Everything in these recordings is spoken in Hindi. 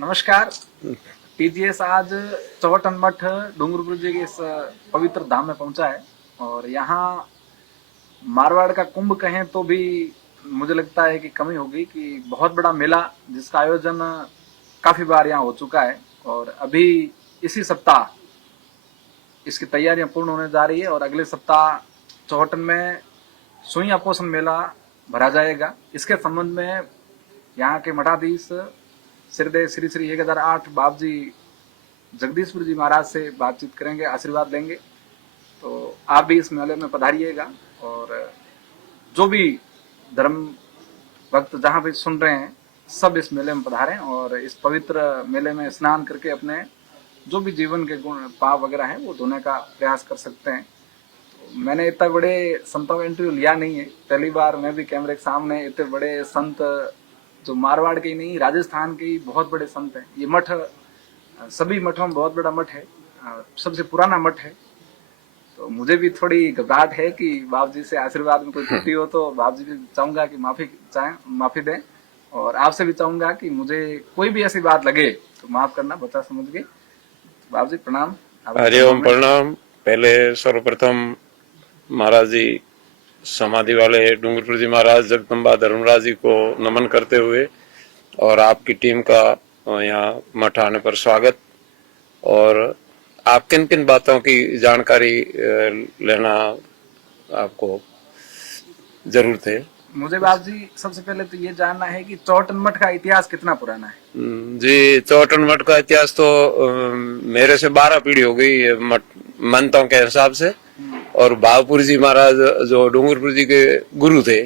नमस्कार। टीजीएस आज चौहटन मठ डूंगरपुर जी के इस पवित्र धाम में पहुंचा है और यहाँ मारवाड़ का कुंभ कहें तो भी मुझे लगता है कि कमी होगी कि बहुत बड़ा मेला जिसका आयोजन काफी बार यहाँ हो चुका है और अभी इसी सप्ताह इसकी तैयारियां पूर्ण होने जा रही है और अगले सप्ताह चौहटन में सुई पोषण मेला भरा जाएगा। इसके संबंध में यहाँ के मठाधीश श्रीदेव श्री श्री 1008 बाप जी जगदीशपुर जी महाराज से बातचीत करेंगे, आशीर्वाद लेंगे। तो आप भी इस मेले में पधारिएगा और जो भी धर्म भक्त जहाँ भी सुन रहे हैं सब इस मेले में पधारें और इस पवित्र मेले में स्नान करके अपने जो भी जीवन के गुण पाप वगैरह हैं वो धोने का प्रयास कर सकते हैं। तो मैंने इतना बड़े संतों का इंटरव्यू लिया नहीं है, पहली बार मैं भी कैमरे के सामने इतने बड़े संत जो मारवाड़ के ही नहीं राजस्थान के ही बहुत बड़े संत हैं। ये मठ सभी मठों में बहुत बड़ा मठ है, सबसे पुराना मठ है। तो मुझे भी थोड़ी घबराहट है कि बाप जी से आशीर्वाद में कोई त्रुटि हो तो बाप जी भी चाहूंगा कि माफी दें और आपसे भी चाहूंगा कि मुझे कोई भी ऐसी बात लगे तो माफ करना, बच्चा समझ के। बाप जी प्रणाम। हरिओम प्रणाम। पहले सर्वप्रथम महाराज जी समाधि वाले डूंगरपुर जी महाराज जगदम्बा धर्मराज जी को नमन करते हुए और आपकी टीम का यहाँ मठ आने पर स्वागत। और आप किन किन बातों की जानकारी लेना आपको जरूरत है? मुझे बाप जी सबसे पहले तो ये जानना है कि चौहटन मठ का इतिहास कितना पुराना है? जी, चौहटन मठ का इतिहास तो मेरे से 12 पीढ़ी हो गई मठ मंतों के हिसाब से। और भावपुर जी महाराज जो डूंगरपुर जी के गुरु थे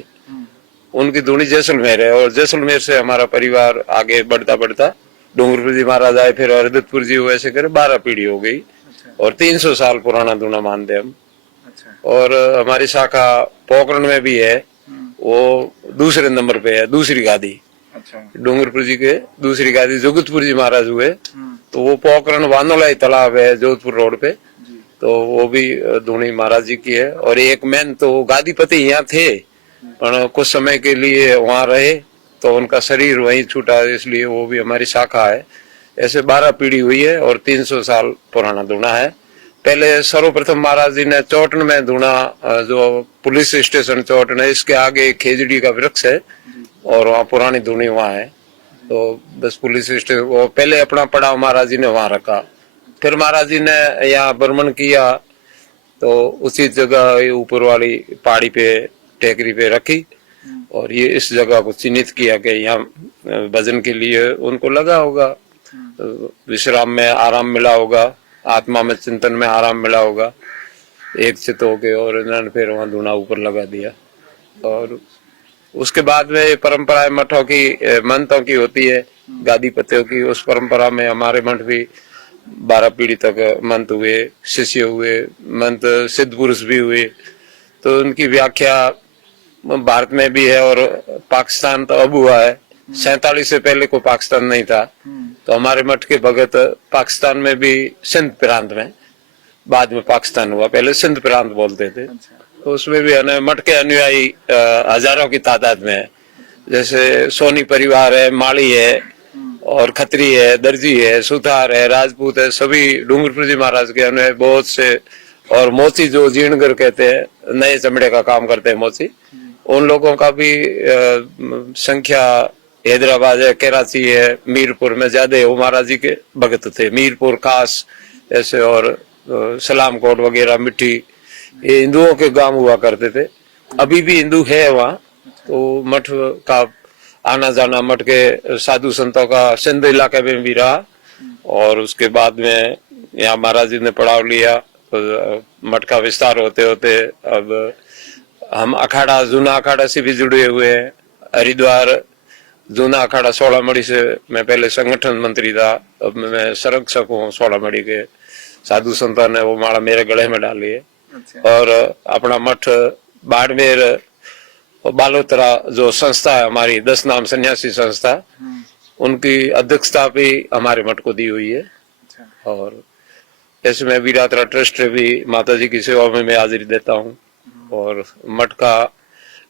उनकी धुनी जैसलमेर है और जैसलमेर से हमारा परिवार आगे बढ़ता बढ़ता डूंगरपुर जी महाराज आए, फिर हरदत्तपुर जी हुए, ऐसे करे 12 पीढ़ी हो गई। और 300 साल पुराना धुना मानते हम। और हमारी शाखा पोखरण में भी है, वो दूसरे नंबर पे है, दूसरी गादी। डूंगरपुर जी के दूसरी गादी जोगतपुर जी महाराज हुए तो वो पोखरण वानोलाई तालाब है जोधपुर रोड पे, तो वो भी धुनी महाराज जी की है। और एक मैन तो गादीपति यहाँ थे पर कुछ समय के लिए वहां रहे तो उनका शरीर वहीं छूटा, इसलिए वो भी हमारी शाखा है। ऐसे 12 पीढ़ी हुई है और 300 साल पुराना धुना है। पहले सर्वप्रथम महाराज जी ने चौहटन में धुना, जो पुलिस स्टेशन चौहटन है, इसके आगे खेजड़ी का वृक्ष है और वहाँ पुरानी धुनी वहाँ है। तो बस पुलिस स्टेशन वो पहले अपना पड़ाव महाराज जी ने वहाँ रखा। फिर महाराज जी ने यहाँ भ्रमण किया तो उसी जगह ऊपर वाली पहाड़ी पे टेकरी पे रखी और ये इस जगह को चिन्हित किया कि यहाँ भजन के लिए उनको लगा होगा, विश्राम में आराम मिला होगा, आत्मा में चिंतन में आराम मिला होगा, एक चित हो गए और इन्होंने फिर वहां धुना ऊपर लगा दिया। और उसके बाद में परंपराएं मठों की मंतों की होती है, गादीपतियों की। उस परंपरा में हमारे मठ भी 12 पीढ़ी तक मंत हुए, शिष्य हुए, मंत सिद्ध पुरुष भी हुए। तो उनकी व्याख्या भारत में भी है और पाकिस्तान तो अब हुआ है, 47 से पहले को पाकिस्तान नहीं था। तो हमारे मठ के भगत पाकिस्तान में भी सिंध प्रांत में, बाद में पाकिस्तान हुआ, पहले सिंध प्रांत बोलते थे। तो उसमें भी मठ के अनुयायी हजारों की तादाद में है। जैसे सोनी परिवार है, माली है और खत्री है, दर्जी है, सुथार है, राजपूत है, सभी डूंगरपुर जी महाराज के अनुयायी बहुत से। और मोची जो जीर्णगर कहते हैं, नए चमड़े का काम करते हैं मोची, उन लोगों का भी संख्या हैदराबाद है, कराची है, मीरपुर में ज्यादा है। वो महाराज जी के भगत थे। मीरपुर, खास ऐसे और सलाम कोट वगैरह, मिट्टी, ये हिंदुओं के गांव हुआ करते थे। अभी भी हिंदू है वहाँ। तो मठ का आना जाना मठ के साधु संतों का सिंध इलाके में भी रहा। और उसके बाद में यहाँ महाराज जी ने पड़ाव लिया तो मठ का विस्तार होते होते अब हम अखाड़ा, जूना अखाड़ा से भी जुड़े हुए हैं। हरिद्वार जूना अखाड़ा 16 मड़ी से मैं पहले संगठन मंत्री था, अब मैं संरक्षक हूँ 16 मड़ी के। साधु संतों ने वो माला मेरे गले में डाली है। और अपना मठ बाड़मेर और बालोतरा जो संस्था है हमारी 10 नाम सन्यासी संस्था, उनकी अध्यक्षता भी हमारे मठ को दी हुई है। और ऐसे में वीरात्रा ट्रस्ट भी माता जी की सेवा में मैं हाजिरी देता हूँ। और मठ का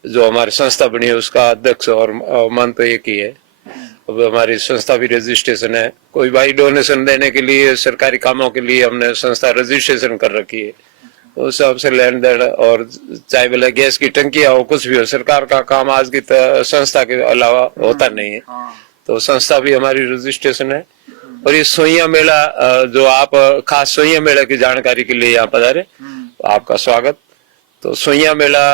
जो हमारी संस्था बनी है उसका अध्यक्ष और मंत्र एक ही है। अब हमारी संस्था भी रजिस्ट्रेशन है। कोई भाई डोनेशन देने के लिए, सरकारी कामों के लिए हमने संस्था रजिस्ट्रेशन कर रखी है। उस हिसाब से लेन देन, और चाहे भले गैस की टंकियां हो, कुछ भी हो, सरकार का काम आज की संस्था के अलावा होता नहीं है। तो संस्था भी हमारी रजिस्ट्रेशन है। और ये सोइया मेला, जो आप खास सोइया मेला की जानकारी के लिए यहाँ पधारे, तो आपका स्वागत। तो सोइया मेला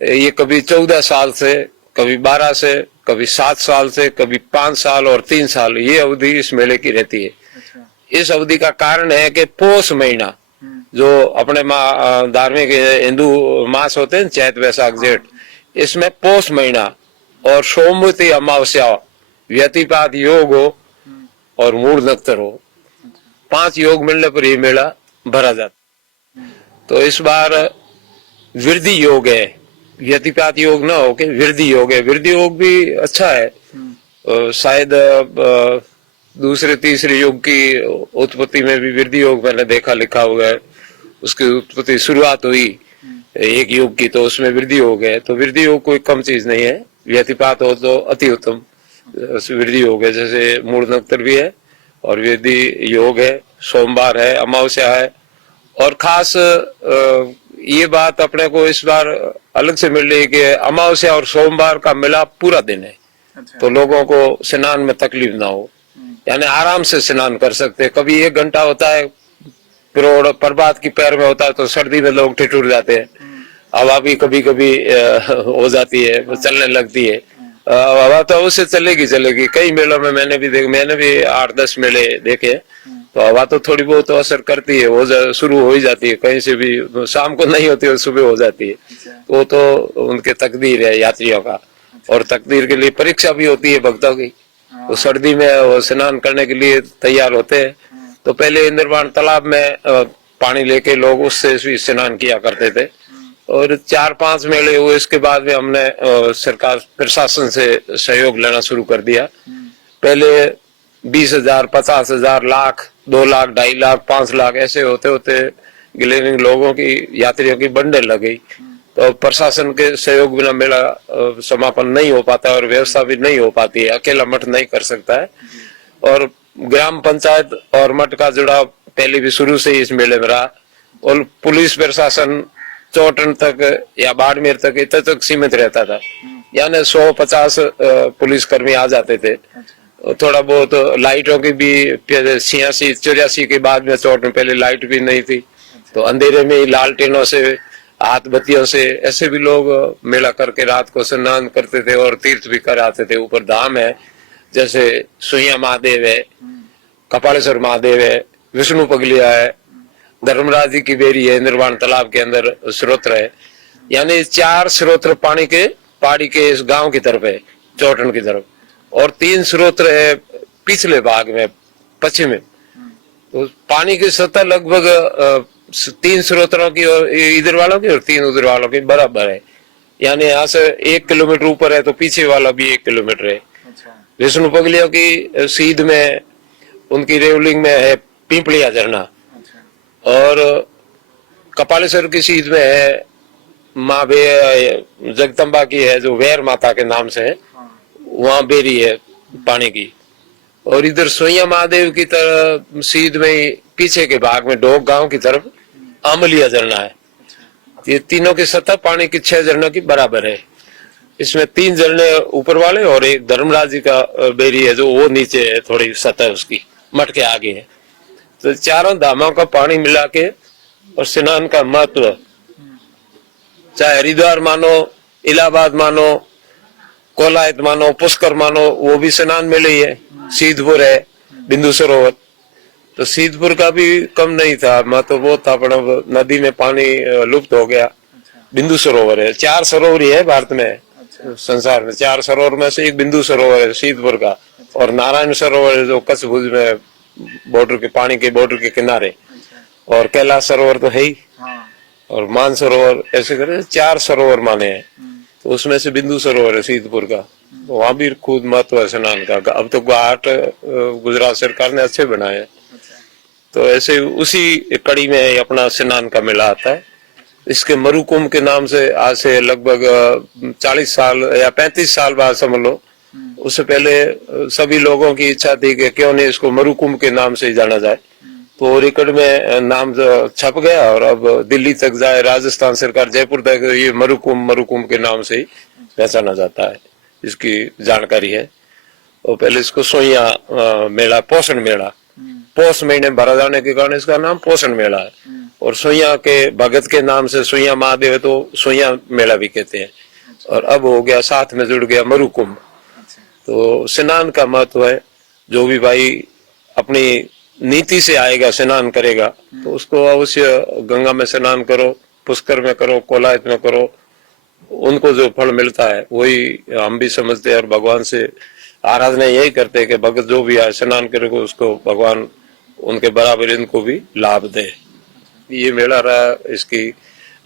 ये कभी 14 साल से, कभी 12 से, कभी 7 साल से, कभी 5 साल और 3 साल, ये अवधि इस मेले की रहती है। इस अवधि का कारण है कि पोष महीना, जो अपने धार्मिक हिंदू मास होते हैं, चैत वैशाख जेठ, इसमें पोष महीना और सोमवती अमावस्या, व्यतिपात योग हो और मूड नक्षत्र हो, 5 योग मिलने पर ये मेला भरा जाता। तो इस बार वृद्धि योग है, व्यतिपात योग ना हो के वृद्धि योग है। वृद्धि योग भी अच्छा है। शायद दूसरे तीसरे योग की उत्पत्ति में भी वृद्धि योग मैंने देखा, लिखा हुआ है। उसकी उत्पत्ति शुरुआत हुई एक योग की, तो उसमें वृद्धि योग है। तो वृद्धि योग कोई कम चीज नहीं है। व्यतिपात हो तो अति उत्तम वृद्धि योग है। जैसे मूल नक्षत्र भी है और वृद्धि योग है, सोमवार है, अमावस्या है। और खास ये बात अपने को इस बार अलग से मिल रही है कि अमावस्या और सोमवार का मिलाप पूरा दिन है। तो लोगों को स्नान में तकलीफ ना हो, यानी आराम से स्नान कर सकते हैं। कभी 1 घंटा होता है, फिर प्रभात की पैर में होता है, तो सर्दी में लोग ठिठुर जाते हैं। हवा भी कभी कभी हो जाती है, चलने लगती है। हवा तो उससे चलेगी। कई मेलों में मैंने भी 8-10 मेले देखे, तो हवा तो थोड़ी बहुत तो असर करती है, वो शुरू हो ही जाती है। कहीं से भी शाम को नहीं होती है, सुबह हो जाती है। वो तो उनके तकदीर है यात्रियों का, और तकदीर के लिए परीक्षा भी होती है भक्तों की। तो सर्दी में वो स्नान करने के लिए तैयार होते हैं। तो पहले इंद्रवाण तालाब में पानी लेके लोग उससे भी स्नान किया करते थे। और 4-5 मेले हुए, इसके बाद में हमने सरकार प्रशासन से सहयोग लेना शुरू कर दिया। पहले 20,000, 50,000, लाख, 2 लाख, 2.5 लाख, 5 लाख ऐसे होते होते गिलेनिंग लोगों की, यात्रियों की बंडे लग गई। तो प्रशासन के सहयोग बिना मेला समापन नहीं हो पाता और व्यवस्था भी नहीं हो पाती है। अकेला मठ नहीं कर सकता है। और ग्राम पंचायत और मठ का जुड़ाव पहले भी शुरू से ही इस मेले में रहा। और पुलिस प्रशासन चौटन तक या बाड़मेर तक इतना तक सीमित रहता था, यानी 100-50 पुलिस कर्मी आ जाते थे। थोड़ा बहुत लाइटों की भी 86-84 के बाद में चौटन, पहले लाइट भी नहीं थी, तो अंधेरे में ही लालटेनों से, हाथ बत्तियों से ऐसे भी लोग मेला करके रात को स्नान करते थे और तीर्थ भी कर आते थे। ऊपर धाम है, जैसे सुइया महादेव है, कपालेश्वर महादेव है, विष्णु पगलिया है, धर्मराज जी की बेरी है, निर्वाण तालाब के अंदर स्रोत्र है। यानी 4 स्रोत्र पानी के पहाड़ी के इस गांव की तरफ है, चौटन की तरफ, और 3 स्रोत्र है पिछले भाग में, पश्चिम में। तो पानी की सतह लगभग 3 स्रोतों की, और इधर वालों की और 3 उधर वालों की बराबर है। यानी यहाँ से 1 किलोमीटर ऊपर है तो पीछे वाला भी 1 किलोमीटर है। विष्णु पगलियों की सीध में, उनकी रेवलिंग में है पिंपलिया झरना, और कपालेश्वर की सीध में है माँ जगदम्बा की है, जो वैर माता के नाम से है, वहां बेरी है पानी की। और इधर सोइया महादेव की तरफ सीध में पीछे के भाग में डोक गांव की तरफ आमलिया झरना है। ये तीनों की सतह पानी की 6 झरनों की बराबर है। इसमें 3 झरने ऊपर वाले और एक धर्मराज जी का बेरी है, जो वो नीचे है, थोड़ी सतह उसकी मठ के आगे है। तो चारों धामों का पानी मिला के और स्नान का महत्व, चाहे हरिद्वार मानो, इलाहाबाद मानो, कोलायत मानो, पुष्कर मानो, वो भी स्नान में ही है। सीधपुर है, बिंदु सरोवर, तो सीधपुर का भी कम नहीं था, मतलब वो था, पर नदी में पानी लुप्त हो गया। बिंदु सरोवर है, 4 सरोवर ही है भारत में। संसार में 4 सरोवर में से एक बिंदु सरोवर है सीधपुर का, और नारायण सरोवर है जो कच्छ भुज में बॉर्डर के, पानी के बॉर्डर के किनारे, और कैलाश सरोवर तो है ही, और मान सरोवर, ऐसे करे 4 सरोवर माने हैं। तो उसमें से बिंदु सरोवर है सीधपुर का, वहां भी खुद महत्व है स्नान का। अब तो घाट गुजरात सरकार ने अच्छे बनाए हैं। तो ऐसे उसी कड़ी में अपना स्नान का मेला आता है। इसके मरुकुंभ के नाम से आज से लगभग 40 साल या 35 साल बाद समझ लो, उससे पहले सभी लोगों की इच्छा थी कि क्यों नहीं इसको मरुकुंभ के नाम से ही जाना जाए, तो रिकॉर्ड में नाम छप गया और अब दिल्ली तक जाए, राजस्थान सरकार जयपुर तक ये मरुकुंभ के नाम से ही पहचाना जाता है, इसकी जानकारी है। और पहले इसको सोइया मेला, पोषण मेला, पोष महीने भरा जाने के कारण इसका नाम पोषण मेला है। और सोइया के भगत के नाम से सोइया महादेव है तो सोइया मेला भी कहते हैं। और अब हो गया, साथ में जुड़ गया मरुकुंभ। तो स्नान का महत्व है, जो भी भाई अपनी नीति से आएगा, स्नान करेगा, तो उसको अवश्य गंगा में स्नान करो, पुष्कर में करो, कोलायत में करो, उनको जो फल मिलता है वही हम भी समझते हैं और भगवान से आराधना यही करते हैं कि भगत जो भी आए स्नान करेगा उसको भगवान उनके बराबर इनको भी लाभ दे। ये मेला रहा, इसकी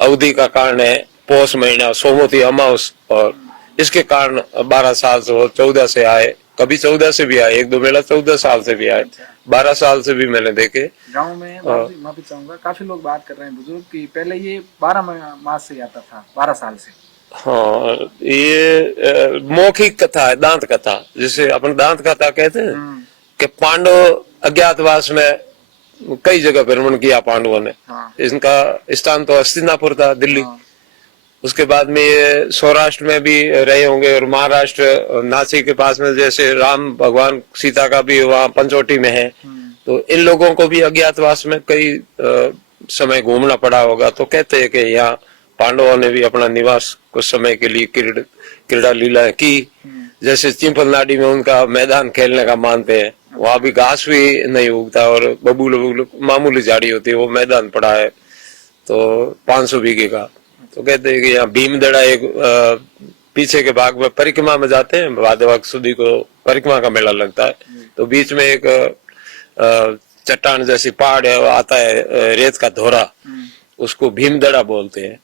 अवधि का कारण है पौष महीना, सोमवती अमावस, और इसके कारण 12 साल से 14 से आए, कभी 14 से भी आए, एक दो मेला 14 साल से भी आए, 12 साल से भी मैंने देखे। गांव में माफी चाहूंगा, काफी लोग बात कर रहे हैं बुजुर्ग की पहले ये 12 मास से आता था, 12 साल से। हाँ, ये मौखिक कथा है, दांत कथा, जिसे अपन दांत कथा कहते हैं कि पांडव अज्ञातवास में कई जगह भ्रमण किया पांडवों ने। इनका स्थान तो हस्तिनापुर था, दिल्ली। उसके बाद में ये सौराष्ट्र में भी रहे होंगे और महाराष्ट्र नासिक के पास में, जैसे राम भगवान सीता का भी वहाँ पंचवटी में है। तो इन लोगों को भी अज्ञातवास में कई समय घूमना पड़ा होगा। तो कहते हैं कि यहाँ पांडवों ने भी अपना निवास कुछ समय के लिए क्रीड़ा लीला की। जैसे चिंपल नाडी में उनका मैदान खेलने का मानते हैं, वहां भी घास भी नहीं उगता और बबूल मामूली झाड़ी होती है, वो मैदान पड़ा है तो 500 बीघे का। तो कहते हैं कि यहाँ भीमदड़ा एक पीछे के भाग में परिक्रमा में जाते हैं, भाद्रवा सुदी को परिक्रमा का मेला लगता है। तो बीच में एक चट्टान जैसी पहाड़ है, आता है रेत का धोरा, उसको भीमदड़ा बोलते हैं।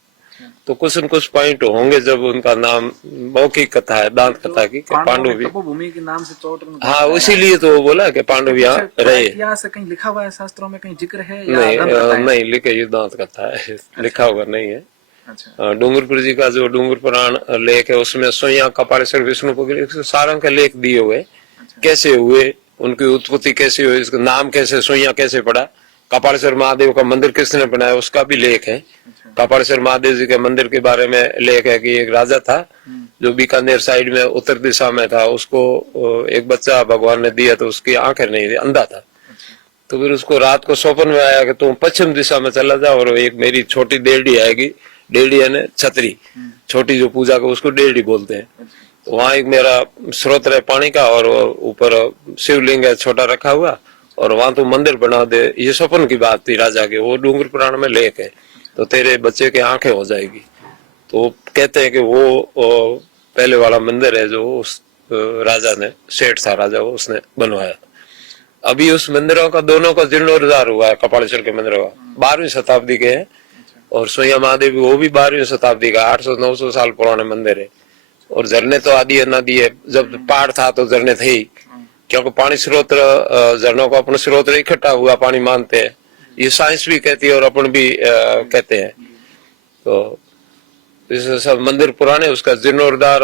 तो कुछ न कुछ पॉइंट होंगे जब उनका नाम, मौखिक कथा है दांत कथा की, पांडव भी भूमि के नाम से चौटन। हाँ, इसीलिए तो बोला कि पांडव यहाँ रहे। इतिहास कहीं लिखा हुआ है, शास्त्रों में कहीं जिक्र है? नहीं लिखे, ये दांत कथा है, लिखा हुआ नहीं है। अच्छा। डूंगरपुर जी का जो डूंगर पुराण लेख है उसमें सोइया कपालेश्वर विष्णु सारंग के लेख दिए हुए, कैसे हुए, उनकी उत्पत्ति कैसे हुई, इसका नाम कैसे, सोइया कैसे पड़ा, कपालेश्वर महादेव का मंदिर किसने बनाया उसका भी लेख है। कपालेश्वर महादेव जी के मंदिर के बारे में लेख है कि एक राजा था जो बीकानेर साइड में उत्तर दिशा में था, उसको एक बच्चा भगवान ने दिया तो उसकी आंखें नहीं थी, अंधा था। तो फिर उसको रात को सपन में आया कि तुम पश्चिम दिशा में चला जाओ और एक मेरी छोटी डेढ़ी आएगी, डेढ़ी यानी छतरी, छोटी जो पूजा को उसको डेढ़ी बोलते हैं। तो वहां एक मेरा स्रोत है पानी का और ऊपर शिवलिंग है छोटा रखा हुआ, और वहां तो मंदिर बना दे। ये सपन की बात थी राजा के, वो डूंगर पुराण में लेख है। तो तेरे बच्चे की आंखें हो जाएगी। तो कहते हैं कि वो पहले वाला मंदिर है जो उस राजा ने, सेठ था राजा, वो उसने बनवाया। अभी उस मंदिरों का दोनों का जीर्णोद्धार हुआ है। कपालेश्वर के मंदिर का 12वीं शताब्दी के हैं और सोइया महादेव वो भी 12वीं शताब्दी का, 800-900 साल पुराने मंदिर है। और झरने तो आदि है, नदी है, जब पहाड़ था तो झरने थे ही, क्योंकि पानी स्रोत, झरनों का अपने स्रोत इकट्ठा हुआ पानी मानते हैं। ये साइंस भी कहती है और अपन भी कहते हैं। तो इस सब मंदिर पुराने, उसका जीर्णोद्धार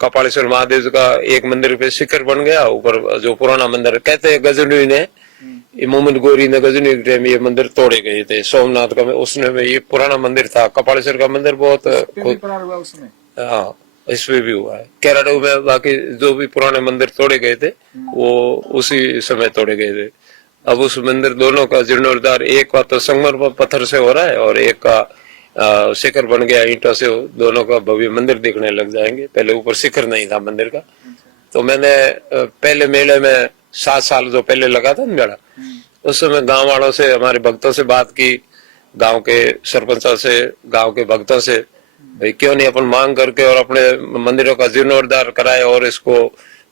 कपालेश्वर महादेव का एक मंदिर पे शिखर बन गया ऊपर, जो पुराना मंदिर कहते हैं गजनवी ने, मोहम्मद गोरी ने गजनवी के टाइम ये मंदिर तोड़े गए थे सोमनाथ का, उसने में ये पुराना मंदिर था। कपालेश्वर का मंदिर बहुत हाँ, इसमें भी हुआ है। केराडू में बाकी जो भी पुराने मंदिर तोड़े गए थे वो उसी समय तोड़े गए थे। अब उस मंदिर दोनों का जीर्णोद्धार, एक का तो संगमरमर पत्थर से हो रहा है और एक का शिखर बन गया ईंटों से, दोनों का भव्य मंदिर दिखने लग जाएंगे। पहले ऊपर शिखर नहीं था मंदिर का। तो मैंने पहले मेले में 7 साल जो पहले लगा था ना मेला, उस समय गांव वालों से, हमारे भक्तों से बात की, गांव के सरपंचों से, गांव के भक्तों से, भाई क्यों नहीं अपन मांग करके और अपने मंदिरों का जीर्णोद्धार कराए और इसको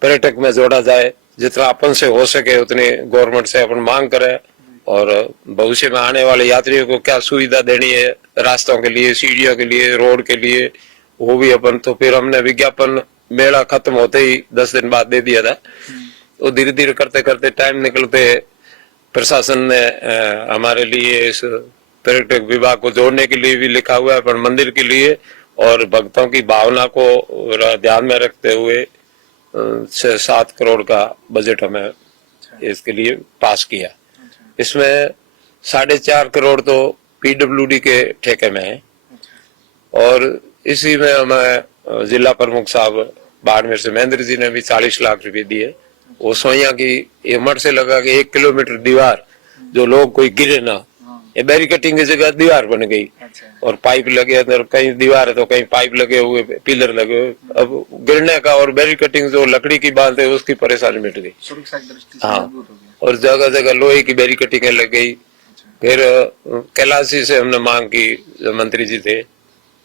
पर्यटक में जोड़ा जाए। जितना अपन से हो सके उतनी गवर्नमेंट से अपन मांग करें और भविष्य में आने वाले यात्रियों को क्या सुविधा देनी है, रास्तों के लिए, सीढ़ियों के लिए, रोड के लिए, वो भी अपन। तो फिर हमने विज्ञापन मेला खत्म होते ही 10 दिन बाद दे दिया था। वो धीरे धीरे करते करते टाइम निकलते प्रशासन ने हमारे लिए इस पर्यटक विभाग को जोड़ने के लिए भी लिखा हुआ है, पर मंदिर के लिए और भक्तों की भावना को ध्यान में रखते हुए 6-7 करोड़ का बजट हमें इसके लिए पास किया। इसमें 4.5 करोड़ तो पीडब्ल्यूडी के ठेके में है और इसी में हमें जिला प्रमुख साहब बाड़मेर से महेंद्र जी ने भी 40 लाख रुपए दिए। वो सोया की ये मठ से लगा के 1 किलोमीटर दीवार जो लोग कोई गिरे ना, ये बैरिकेटिंग की जगह दीवार बन गई और पाइप लगे अंदर, कहीं दीवार है तो कहीं पाइप लगे हुए, पिलर लगे हुए। अब गिरने का और बैरिकेटिंग जो लकड़ी की बात है उसकी परेशानी मिट गई। हाँ, और जगह जगह लोहे की बैरिकेटिंग लग गई। फिर कैलाशी से हमने मांग की, जो मंत्री जी थे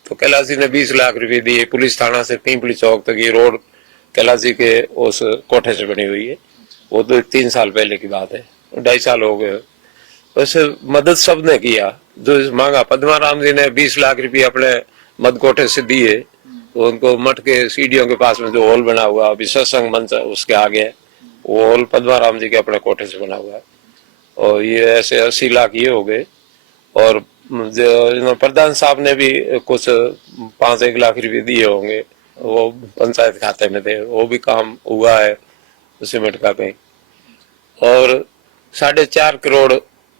तो कैलाशी ने 20 लाख रुपए दिए। पुलिस थाना से पिंपली चौक तक ये रोड कैलाशी के उस कोठे से बनी हुई है। वो तो 3 साल पहले की बात है, 2.5 साल हो गए। वैसे मदद सबने किया। जो मांगा, पद्माराम जी ने 20 लाख रुपए अपने मद कोठे से दिए। तो उनको मठ के सीढ़ियों के पास में जो हॉल बना हुआ अभी सत्संग मंच उसके आगे है, वो हॉल पद्माराम जी के अपने कोठे से बना हुआ है। और ये ऐसे 80 लाख ये हो गए। और जो प्रधान साहब ने भी कुछ 5-1 लाख रुपए दिए होंगे, वो पंचायत खाते में थे, वो भी काम हुआ है सीमेंट का कहीं। और 4.5 करोड़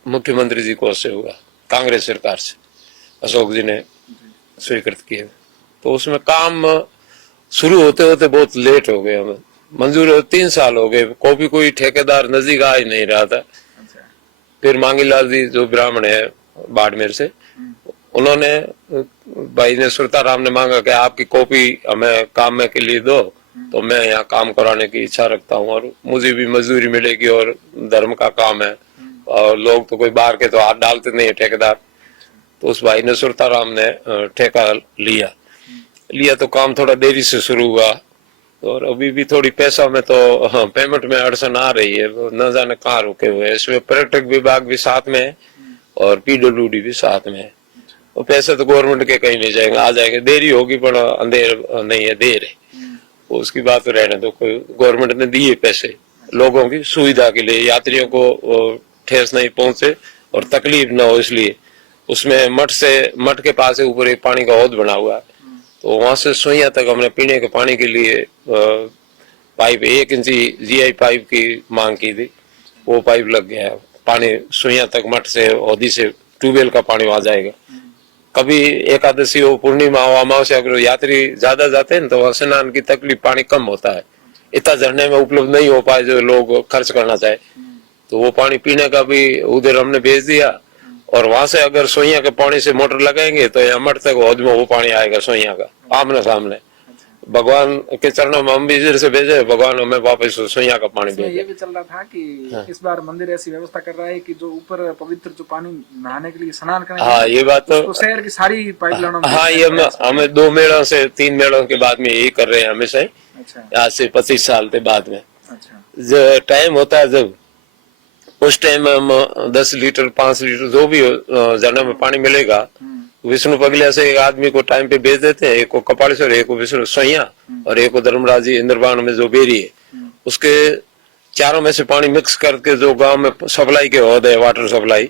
मुख्यमंत्री जी को से हुआ, कांग्रेस सरकार से अशोक जी ने स्वीकृत किए। तो उसमें काम शुरू होते होते बहुत लेट हो गए, हमें मंजूर 3 साल हो गए, कोई ठेकेदार नजदीक आ ही नहीं रहा था। फिर मांगीलाल जी जो ब्राह्मण है बाड़मेर से, उन्होंने भाई ने सुरताराम ने मांगा कि आपकी कॉपी हमें काम में के लिए दो, तो मैं यहाँ काम कराने की इच्छा रखता हूँ और मुझे भी मजदूरी मिलेगी और धर्म का काम है और लोग तो कोई बाहर के तो हाथ डालते नहीं है ठेकेदार। तो उस भाई ने सुरताराम ने ठेका लिया तो काम थोड़ा देरी से शुरू हुआ और अभी भी थोड़ी पैसा में तो पेमेंट में अड़चन आ रही है, न जाने कहाँ रुके हुए। इसमें पर्यटक विभाग भी साथ में है और पीडब्ल्यूडी भी साथ में है। और पैसे तो गवर्नमेंट के कहीं नहीं जाएंगे, आ जाएंगे, देरी होगी पर अंधेर नहीं है, देर है, उसकी बात तो रहने दो। कोई गवर्नमेंट ने दिए पैसे लोगों की सुविधा के लिए, यात्रियों को ठेस नहीं पहुंचे और तकलीफ न हो, इसलिए उसमें मठ के पास ऊपर एक पानी का हौद बना हुआ है। तो वहां से सोइया तक हमने पीने के पानी के लिए पाइप 1 इंची जीआई पाइप की मांग की थी, वो पाइप लग गया। पानी सोइया तक मठ से हौदी से ट्यूबवेल का पानी आ जाएगा। कभी एकादशी हो, पूर्णिमा हो, अमावस्या अगर यात्री ज्यादा जाते हैं तो स्नान की तकलीफ, पानी कम होता है, इतना झरने में उपलब्ध नहीं हो पाए जो लोग खर्च करना चाहे। तो वो पानी पीने का भी उधर हमने भेज दिया और वहां से अगर सोइया के पानी से मोटर लगाएंगे तो यहाँ मठ तक हौद में वो पानी आएगा सोइया का, आमने सामने। भगवान के चरणों में हम भी इधर से भेजे, भगवान हमें वापस सोइया का पानी भेजे। ये भी चल रहा था कि इस बार मंदिर ऐसी व्यवस्था कर रहा है कि जो ऊपर पवित्र जो पानी नहाने के लिए स्नान करने, हाँ ये बात तो शहर की सारी पाइपलाइनों में, हाँ ये हमें 2 मेलों से 3 मेलों के बाद में यही कर रहे हैं हमेशा ही। आज से 25 साल के बाद में जो टाइम होता है, जब उस टाइम में हम 10 लीटर 5 लीटर जो भी झरने में पानी मिलेगा, विष्णु पगलिया से एक आदमी को टाइम पे भेज देते हैं, एक को कपालेश्वर, एक को विष्णु सोइया और एक को धर्मराज जी इंद्रबाण में जो बेरी है, उसके चारों में से पानी मिक्स करके जो गांव में सप्लाई के हौद है, वाटर सप्लाई,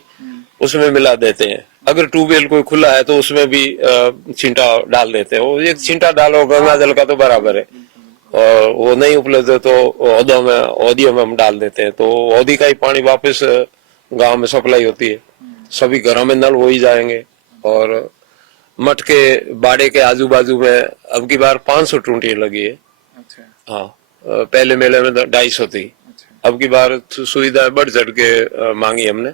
उसमें मिला देते हैं। अगर ट्यूबवेल कोई खुला है तो उसमें भी छींटा डाल देते हैं। वो एक छींटा डालो गंगा जल का तो बराबर है, और वो नहीं उपलब्ध है तो औदियों में हम डाल देते हैं। तो औदी का ही पानी वापस गांव में सप्लाई होती है, सभी घरों में नल हो ही जाएंगे। और मठ के बाड़े के आजू बाजू में अब की बार 500 टूंटियां लगी है। हाँ, पहले मेले में 250 थी, अब की बार सुविधा बढ़ चढ़ के मांगी हमने।